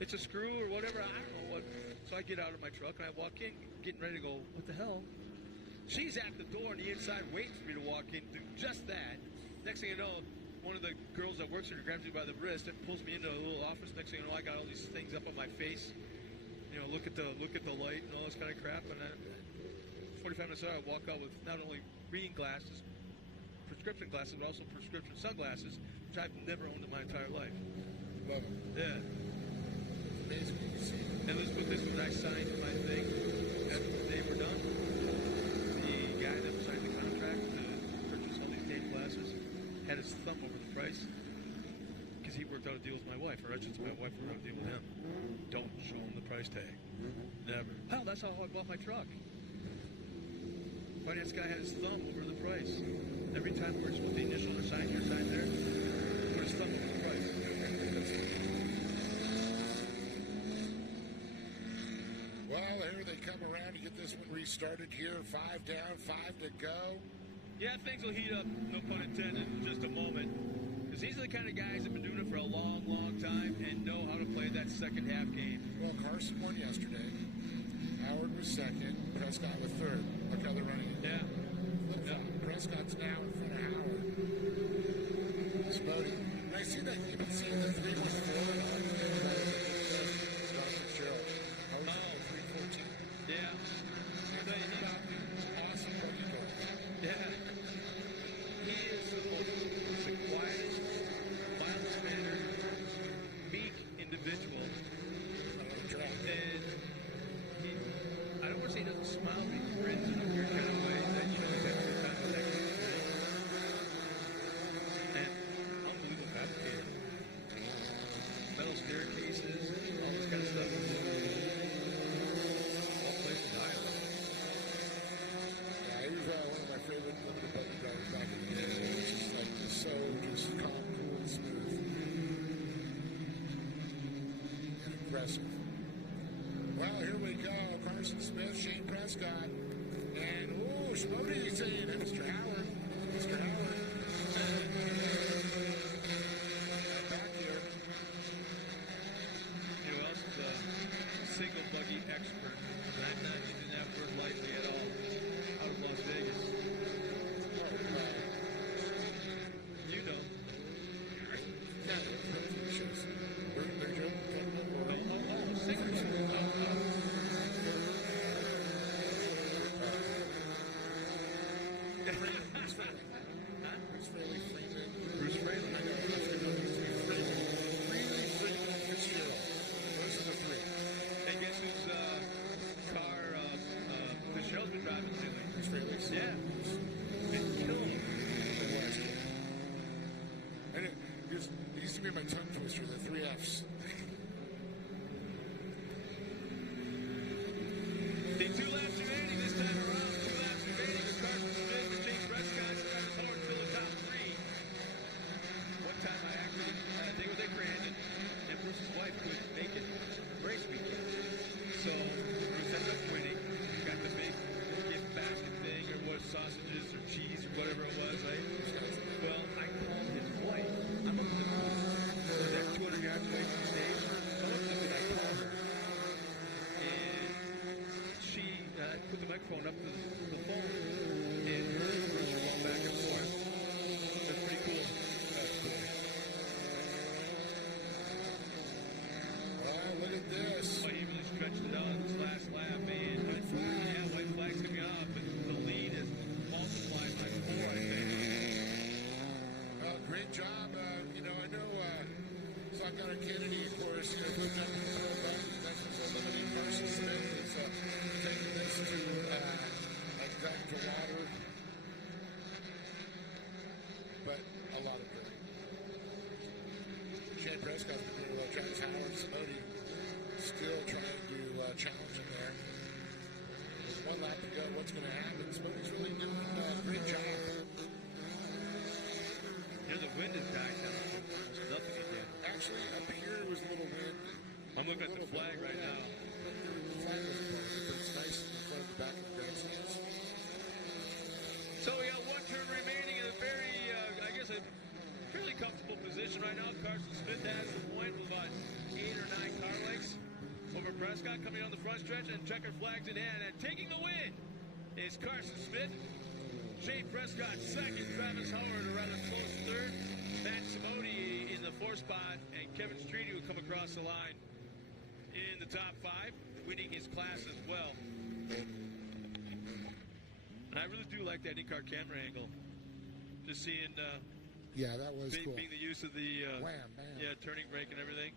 It's a screw or whatever. I don't know what. So I get out of my truck and I walk in, getting ready to go, what the hell? She's at the door on the inside waiting for me to walk in, do just that. Next thing you know, one of the girls that works here grabs me by the wrist and pulls me into a little office. Next thing you know, I got all these things up on my face. You know, look at the light and all this kind of crap. And then 45 minutes later, I walk out with not only reading glasses, prescription glasses, but also prescription sunglasses, which I've never owned in my entire life. Love it. Yeah. Amazing what you see. And let's put this when I signed my thing. After the day we're done, the guy that signed the contract to purchase all these game glasses had his thumb over the price because he worked out a deal with my wife, or I should say my wife worked out a deal with him. Don't show him the price tag. Never. Hell, that's how I bought my truck. Finance guy had his thumb over the price. Every time we're supposed to initial or sign here, sign there, put his thumb over the price. Well, here they come around to get this one restarted here. 5 down, 5 to go. Yeah, things will heat up, no pun intended, in just a moment. Because these are the kind of guys that have been doing it for a long, long time and know how to play that second half game. Well, Carson won yesterday. Howard was second. Prescott was third. Look how they're running it. Yeah. Flip-flop. Prescott's now in front of Howard. It's Podium. And I see that you've been seeing the 314 on Dr. Cheryl. Howard's 314. Yeah. Awesome buggy goal. Yeah. He is the quietest, mild-mannered, meek individual. And I don't want to say he doesn't smile, but he grins in a weird kind of way that you know he's having a good time with that kid. And unbelievable fabricator. Metal staircases, all this kind of stuff. All places in Iowa. Yeah, he was one of my favorite limited buggy drivers back in the day. Which is like just calm, cool, and smooth. And impressive. Well, here we go. Carson Smith, Shane Prescott, and Schmody saying it. Mr. Howard. Mr. Howard. Back here. You know, else is a single buggy expert. And I'm not using that word lightly at all. Out of Las Vegas. You know. Bruce Fraley. I know. Freely, Fitzgerald. Those are the three. And guess whose car Fitzgerald's been driving lately? Bruce Fraley's. Yeah. Been killing him. And it used to be my tongue twister, the 3 Fs. The 2 laps remaining this time around. 2 laps remaining with Carson Smith and Shane Prescott. Travis Howard still the top 3. One time I think it was at Grandin, and Bruce's wife couldn't make it race weekend. So Bruce ended up winning. Got the big gift basket thing, or what, sausages or cheese or whatever it was, right? Well, I called his wife. I'm up to that 200 yards away from the stage. I looked up and I called her. And she put the microphone up to the phone, and her and Bruce were going back and forth. It's pretty cool. That's cool. Well, look at this. Well, he really stretched it out this last lap, man. White flag. Yeah, white flag's coming off, but the lead is multiplied by 4, I think. Well, great job. I know Soccer Kennedy, of course, put down the pro button. That's what's limiting Carson Smith is taking this to water. lap to go. What's going to happen? Smokey's really doing a great job. The wind is dying down. Almost nothing again. Actually, up here was a little wind. I'm looking at the flag right now. The flag was blowing, but it's nice in the front and back of the grandstands. So we got one turn remaining in a very, I guess, a fairly comfortable position right now. Carson Smith has the point with about 8 or 9 car lengths over Prescott coming on the front stretch, and checkered flags in hand. And taking the win is Carson Smith. Shane Prescott second, Travis Howard a rather close third, Matt Simoni in the 4th spot, and Kevin Streety will come across the line in the top 5, winning his class as well. And I really do like that in-car camera angle. Just seeing yeah, that was cool. Being the use of the wham, bam. Yeah, turning brake and everything.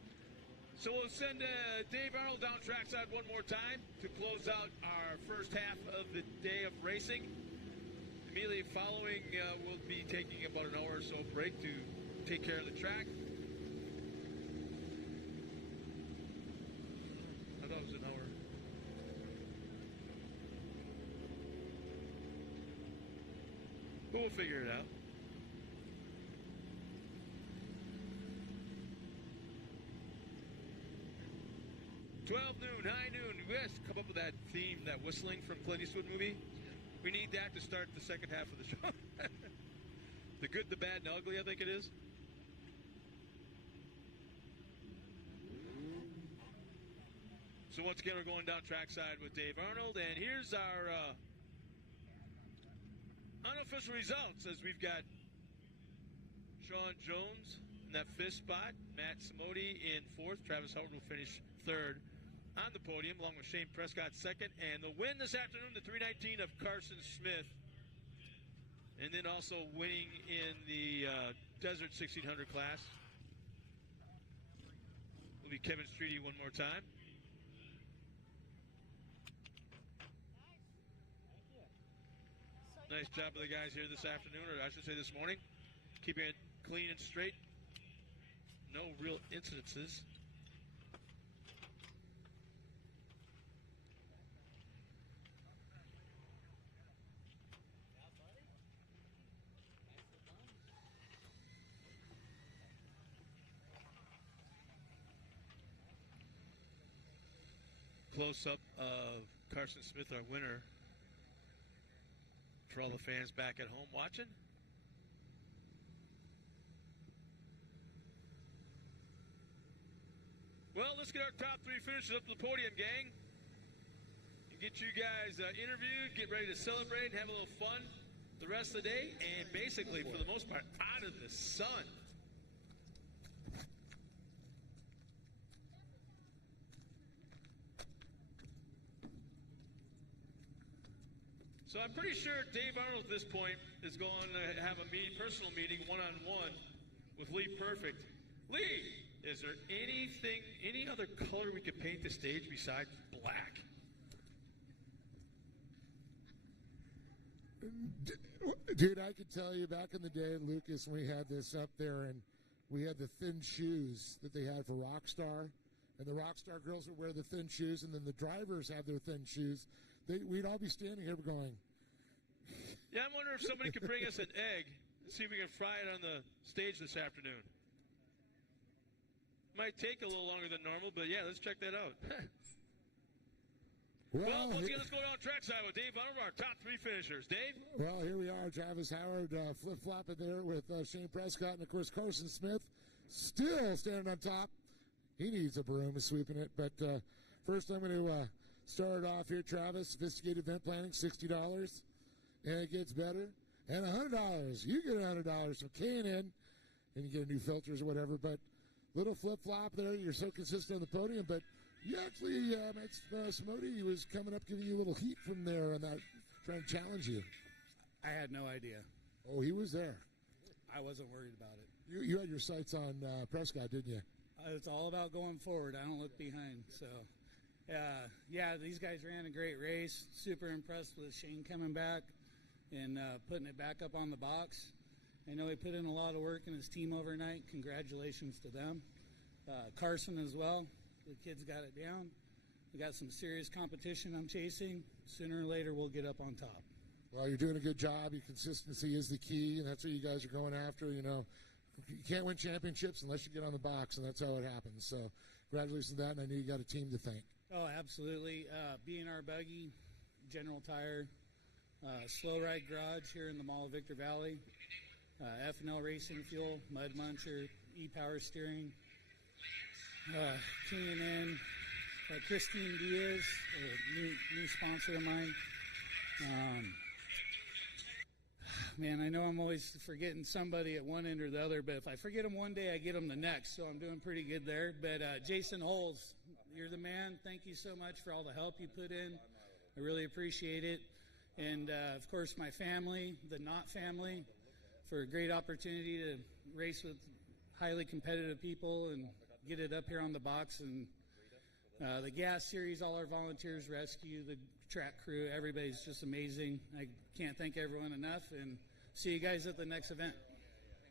So we'll send Dave Arnold down trackside one more time to close out our first half of the day of racing. Immediately following, we'll be taking about an hour or so break to take care of the track. I thought it was an hour. But we'll figure it out. Noon, high noon. You guys come up with that theme, that whistling from Clint Eastwood movie? We need that to start the second half of the show. The good, the bad, and the ugly, I think it is. So once again, we're going down trackside with Dave Arnold, and here's our unofficial results, as we've got Sean Jones in that 5th spot, Matt Simodi in 4th, Travis Howard will finish 3rd on the podium, along with Shane Prescott 2nd, and the win this afternoon, the 319 of Carson Smith, and then also winning in the Desert 1600 class will be Kevin Streety one more time. Nice job of the guys here this afternoon, or I should say this morning, keeping it clean and straight. No real incidences. Close-up of Carson Smith, our winner, for all the fans back at home watching. Well, let's get our top 3 finishers up to the podium, gang. And get you guys interviewed, get ready to celebrate, and have a little fun the rest of the day, and basically, for the most part, out of the sun. So I'm pretty sure Dave Arnold at this point is going to have a personal meeting one-on-one with Lee Perfect. Lee, is there any other color we could paint the stage besides black? Dude, I could tell you back in the day, Lucas, when we had this up there, and we had the thin shoes that they had for Rockstar, and the Rockstar girls would wear the thin shoes, and then the drivers had their thin shoes. We'd all be standing here going. Yeah, I'm wondering if somebody could bring us an egg and see if we can fry it on the stage this afternoon. Might take a little longer than normal, but yeah, let's check that out. Well, once again, let's go down trackside with Dave Arnold, our top 3 finishers. Dave? Well, here we are, Travis Howard flip-flopping there with Shane Prescott, and of course Carson Smith still standing on top. He needs a broom, sweeping it, but first I'm going to start off here, Travis. Sophisticated event planning, $60, and it gets better. And $100. You get $100 from K&N, and you get a new filters or whatever. But little flip-flop there. You're so consistent on the podium. But you actually, Matt Simodi, he was coming up giving you a little heat from there on that, trying to challenge you. I had no idea. Oh, he was there. I wasn't worried about it. You had your sights on Prescott, didn't you? It's all about going forward. I don't look behind. So, yeah, these guys ran a great race. Super impressed with Shane coming back and putting it back up on the box. I know he put in a lot of work in his team overnight. Congratulations to them. Carson as well. The kids got it down. We got some serious competition I'm chasing. Sooner or later, we'll get up on top. Well, you're doing a good job. Your consistency is the key, and that's what you guys are going after. You know, you can't win championships unless you get on the box, and that's how it happens. So congratulations to that, and I know you got a team to thank. Oh, absolutely. B&R Buggy, General Tire, Slow Ride Garage here in the Mall of Victor Valley, F&L Racing Fuel, Mud Muncher, E-Power Steering, K&N, Christine Diaz, a new sponsor of mine. Man, I know I'm always forgetting somebody at one end or the other, but if I forget them one day, I get them the next, so I'm doing pretty good there. But Jason Holes, you're the man. Thank you so much for all the help you put in. I really appreciate it. And, of course, my family, the Knott family, for a great opportunity to race with highly competitive people and get it up here on the box. And the gas series, all our volunteers, rescue, the track crew, everybody's just amazing. I can't thank everyone enough, and see you guys at the next event.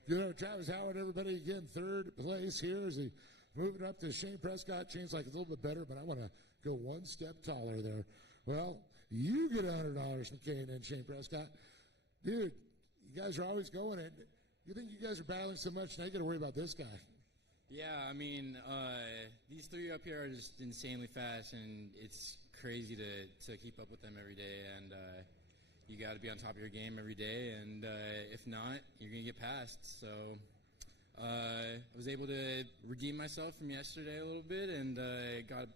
You know, Travis Howard, everybody, again, third place here as he moving up to Shane Prescott. Shane's like a little bit better, but I want to go one step taller there. Well, you get $100 from K&N, Shane Prescott. Dude, you guys are always going it. You think you guys are battling so much, now you got to worry about this guy. Yeah, I mean, these three up here are just insanely fast, and it's crazy to keep up with them every day. And you got to be on top of your game every day, and if not, you're going to get passed. So I was able to redeem myself from yesterday a little bit, and got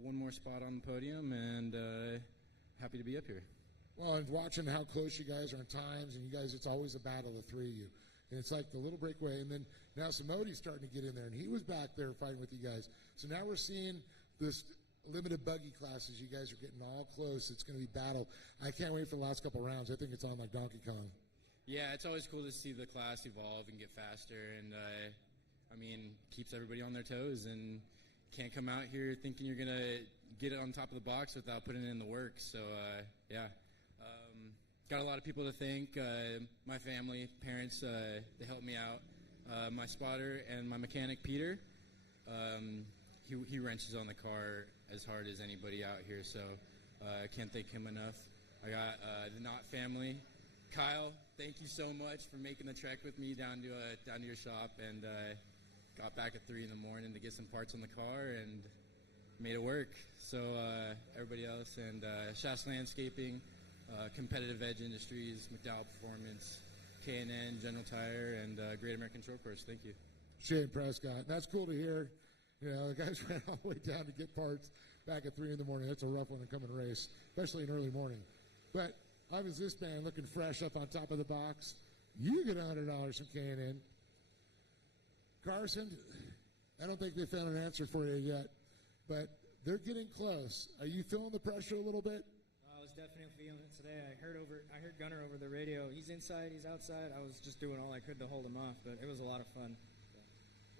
one more spot on the podium, and happy to be up here. Well, and watching how close you guys are on times, and you guys, it's always a battle of three of you. And it's like the little breakaway, and then now Simodi's starting to get in there, and he was back there fighting with you guys. So now we're seeing this limited buggy classes. You guys are getting all close. It's going to be battle. I can't wait for the last couple rounds. I think it's on like Donkey Kong. Yeah, it's always cool to see the class evolve and get faster, and I mean, keeps everybody on their toes, and can't come out here thinking you're going to get it on top of the box without putting in the work. So, yeah. Got a lot of people to thank. My family, parents, they helped me out. My spotter and my mechanic, Peter, he wrenches on the car as hard as anybody out here, so I can't thank him enough. I got the Knott family. Kyle, thank you so much for making the trek with me down to your shop, and got back at 3 in the morning to get some parts on the car and made it work. So everybody else, and Shasta Landscaping, Competitive Edge Industries, McDowell Performance, K&N, General Tire, and Great American Short Course. Thank you. Shane Prescott. That's cool to hear. You know, the guys ran all the way down to get parts back at 3 in the morning. That's a rough one to come and race, especially in early morning. But how is this man looking fresh up on top of the box? You get $100 from K&N. Carson, I don't think they found an answer for you yet, but they're getting close. Are you feeling the pressure a little bit? I was definitely feeling it today. I heard Gunner over the radio. He's inside, he's outside. I was just doing all I could to hold him off, but it was a lot of fun.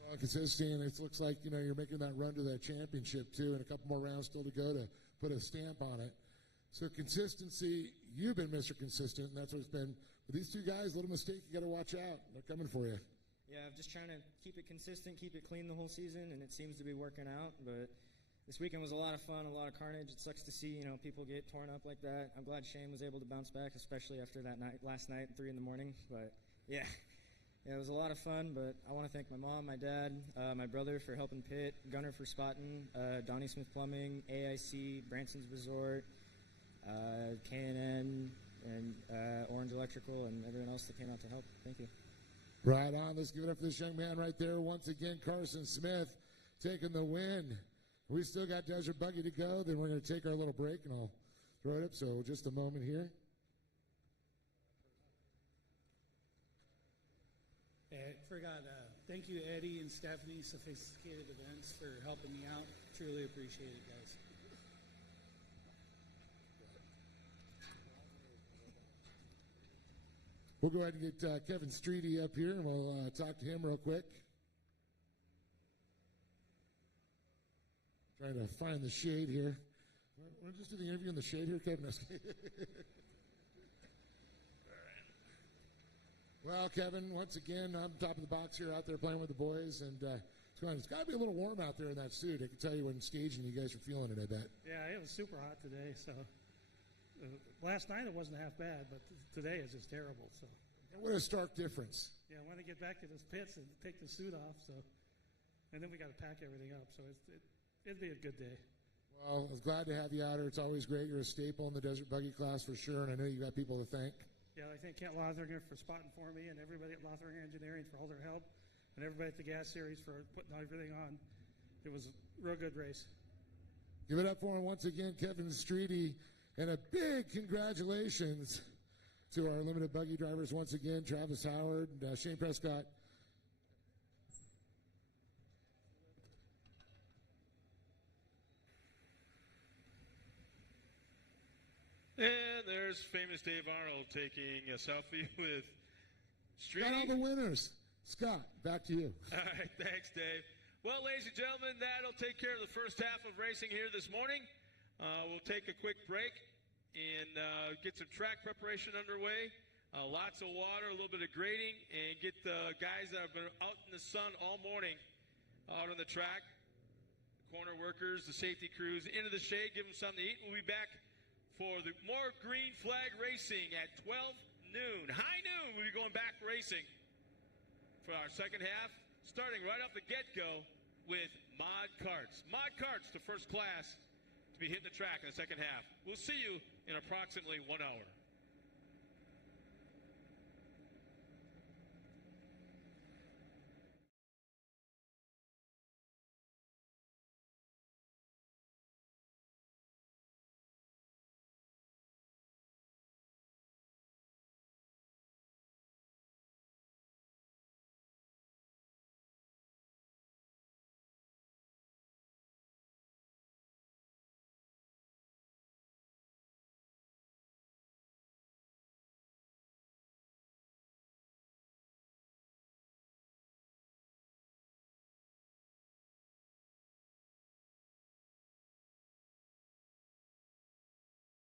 Well, consistency, and it looks like, you know, you're making that run to that championship, too, and a couple more rounds still to go to put a stamp on it. So consistency, you've been Mr. Consistent, and that's what it's been. With these two guys, little mistake, you got to watch out. They're coming for you. Yeah, I'm just trying to keep it consistent, keep it clean the whole season, and it seems to be working out. But this weekend was a lot of fun, a lot of carnage. It sucks to see, you know, people get torn up like that. I'm glad Shane was able to bounce back, especially after that night last night at 3 in the morning. But yeah, it was a lot of fun. But I want to thank my mom, my dad, my brother for helping pit, Gunner for spotting, Donnie Smith Plumbing, AIC, Branson's Resort, K&N, and Orange Electrical, and everyone else that came out to help. Thank you. Right on. Let's give it up for this young man right there. Once again, Carson Smith taking the win. We still got Desert Buggy to go. Then we're going to take our little break, and I'll throw it up. So just a moment here. Thank you, Eddie and Stephanie, Sophisticated Events, for helping me out. Truly appreciate it, guys. We'll go ahead and get Kevin Streety up here, and we'll talk to him real quick. Trying to find the shade here. We'll just do the interview in the shade here, Kevin. Well, Kevin, once again, on top of the box here, out there playing with the boys, and It's got to be a little warm out there in that suit. I can tell you when staging, you guys are feeling it, I bet. Yeah, it was super hot today. So last night it wasn't half bad, but today is just terrible. So. And what a stark difference. Yeah, I want to get back to this pits and take the suit off. So, and then we got to pack everything up. So it'd be a good day. Well, I was glad to have you out here. It's always great. You're a staple in the Desert Buggy class for sure, and I know you got people to thank. Yeah, I thank Kent Lothringer for spotting for me, and everybody at Lothringer Engineering for all their help, and everybody at the Gas Series for putting everything on. It was a real good race. Give it up for him once again, Kevin Streety, and a big congratulations to our limited buggy drivers once again, Travis Howard and Shane Prescott. And there's famous Dave Arnold taking Southview with Streety. Got all the winners. Scott, back to you. All right, thanks, Dave. Well, ladies and gentlemen, that'll take care of the first half of racing here this morning. We'll take a quick break and get some track preparation underway. Lots of water, a little bit of grading, and get the guys that have been out in the sun all morning out on the track, corner workers, the safety crews, into the shade, give them something to eat. We'll be back for the more green flag racing at 12 noon. High noon, we'll be going back racing for our second half, starting right off the get-go with Mod Karts. Mod Karts, the first class to be hitting the track in the second half. We'll see you in approximately 1 hour.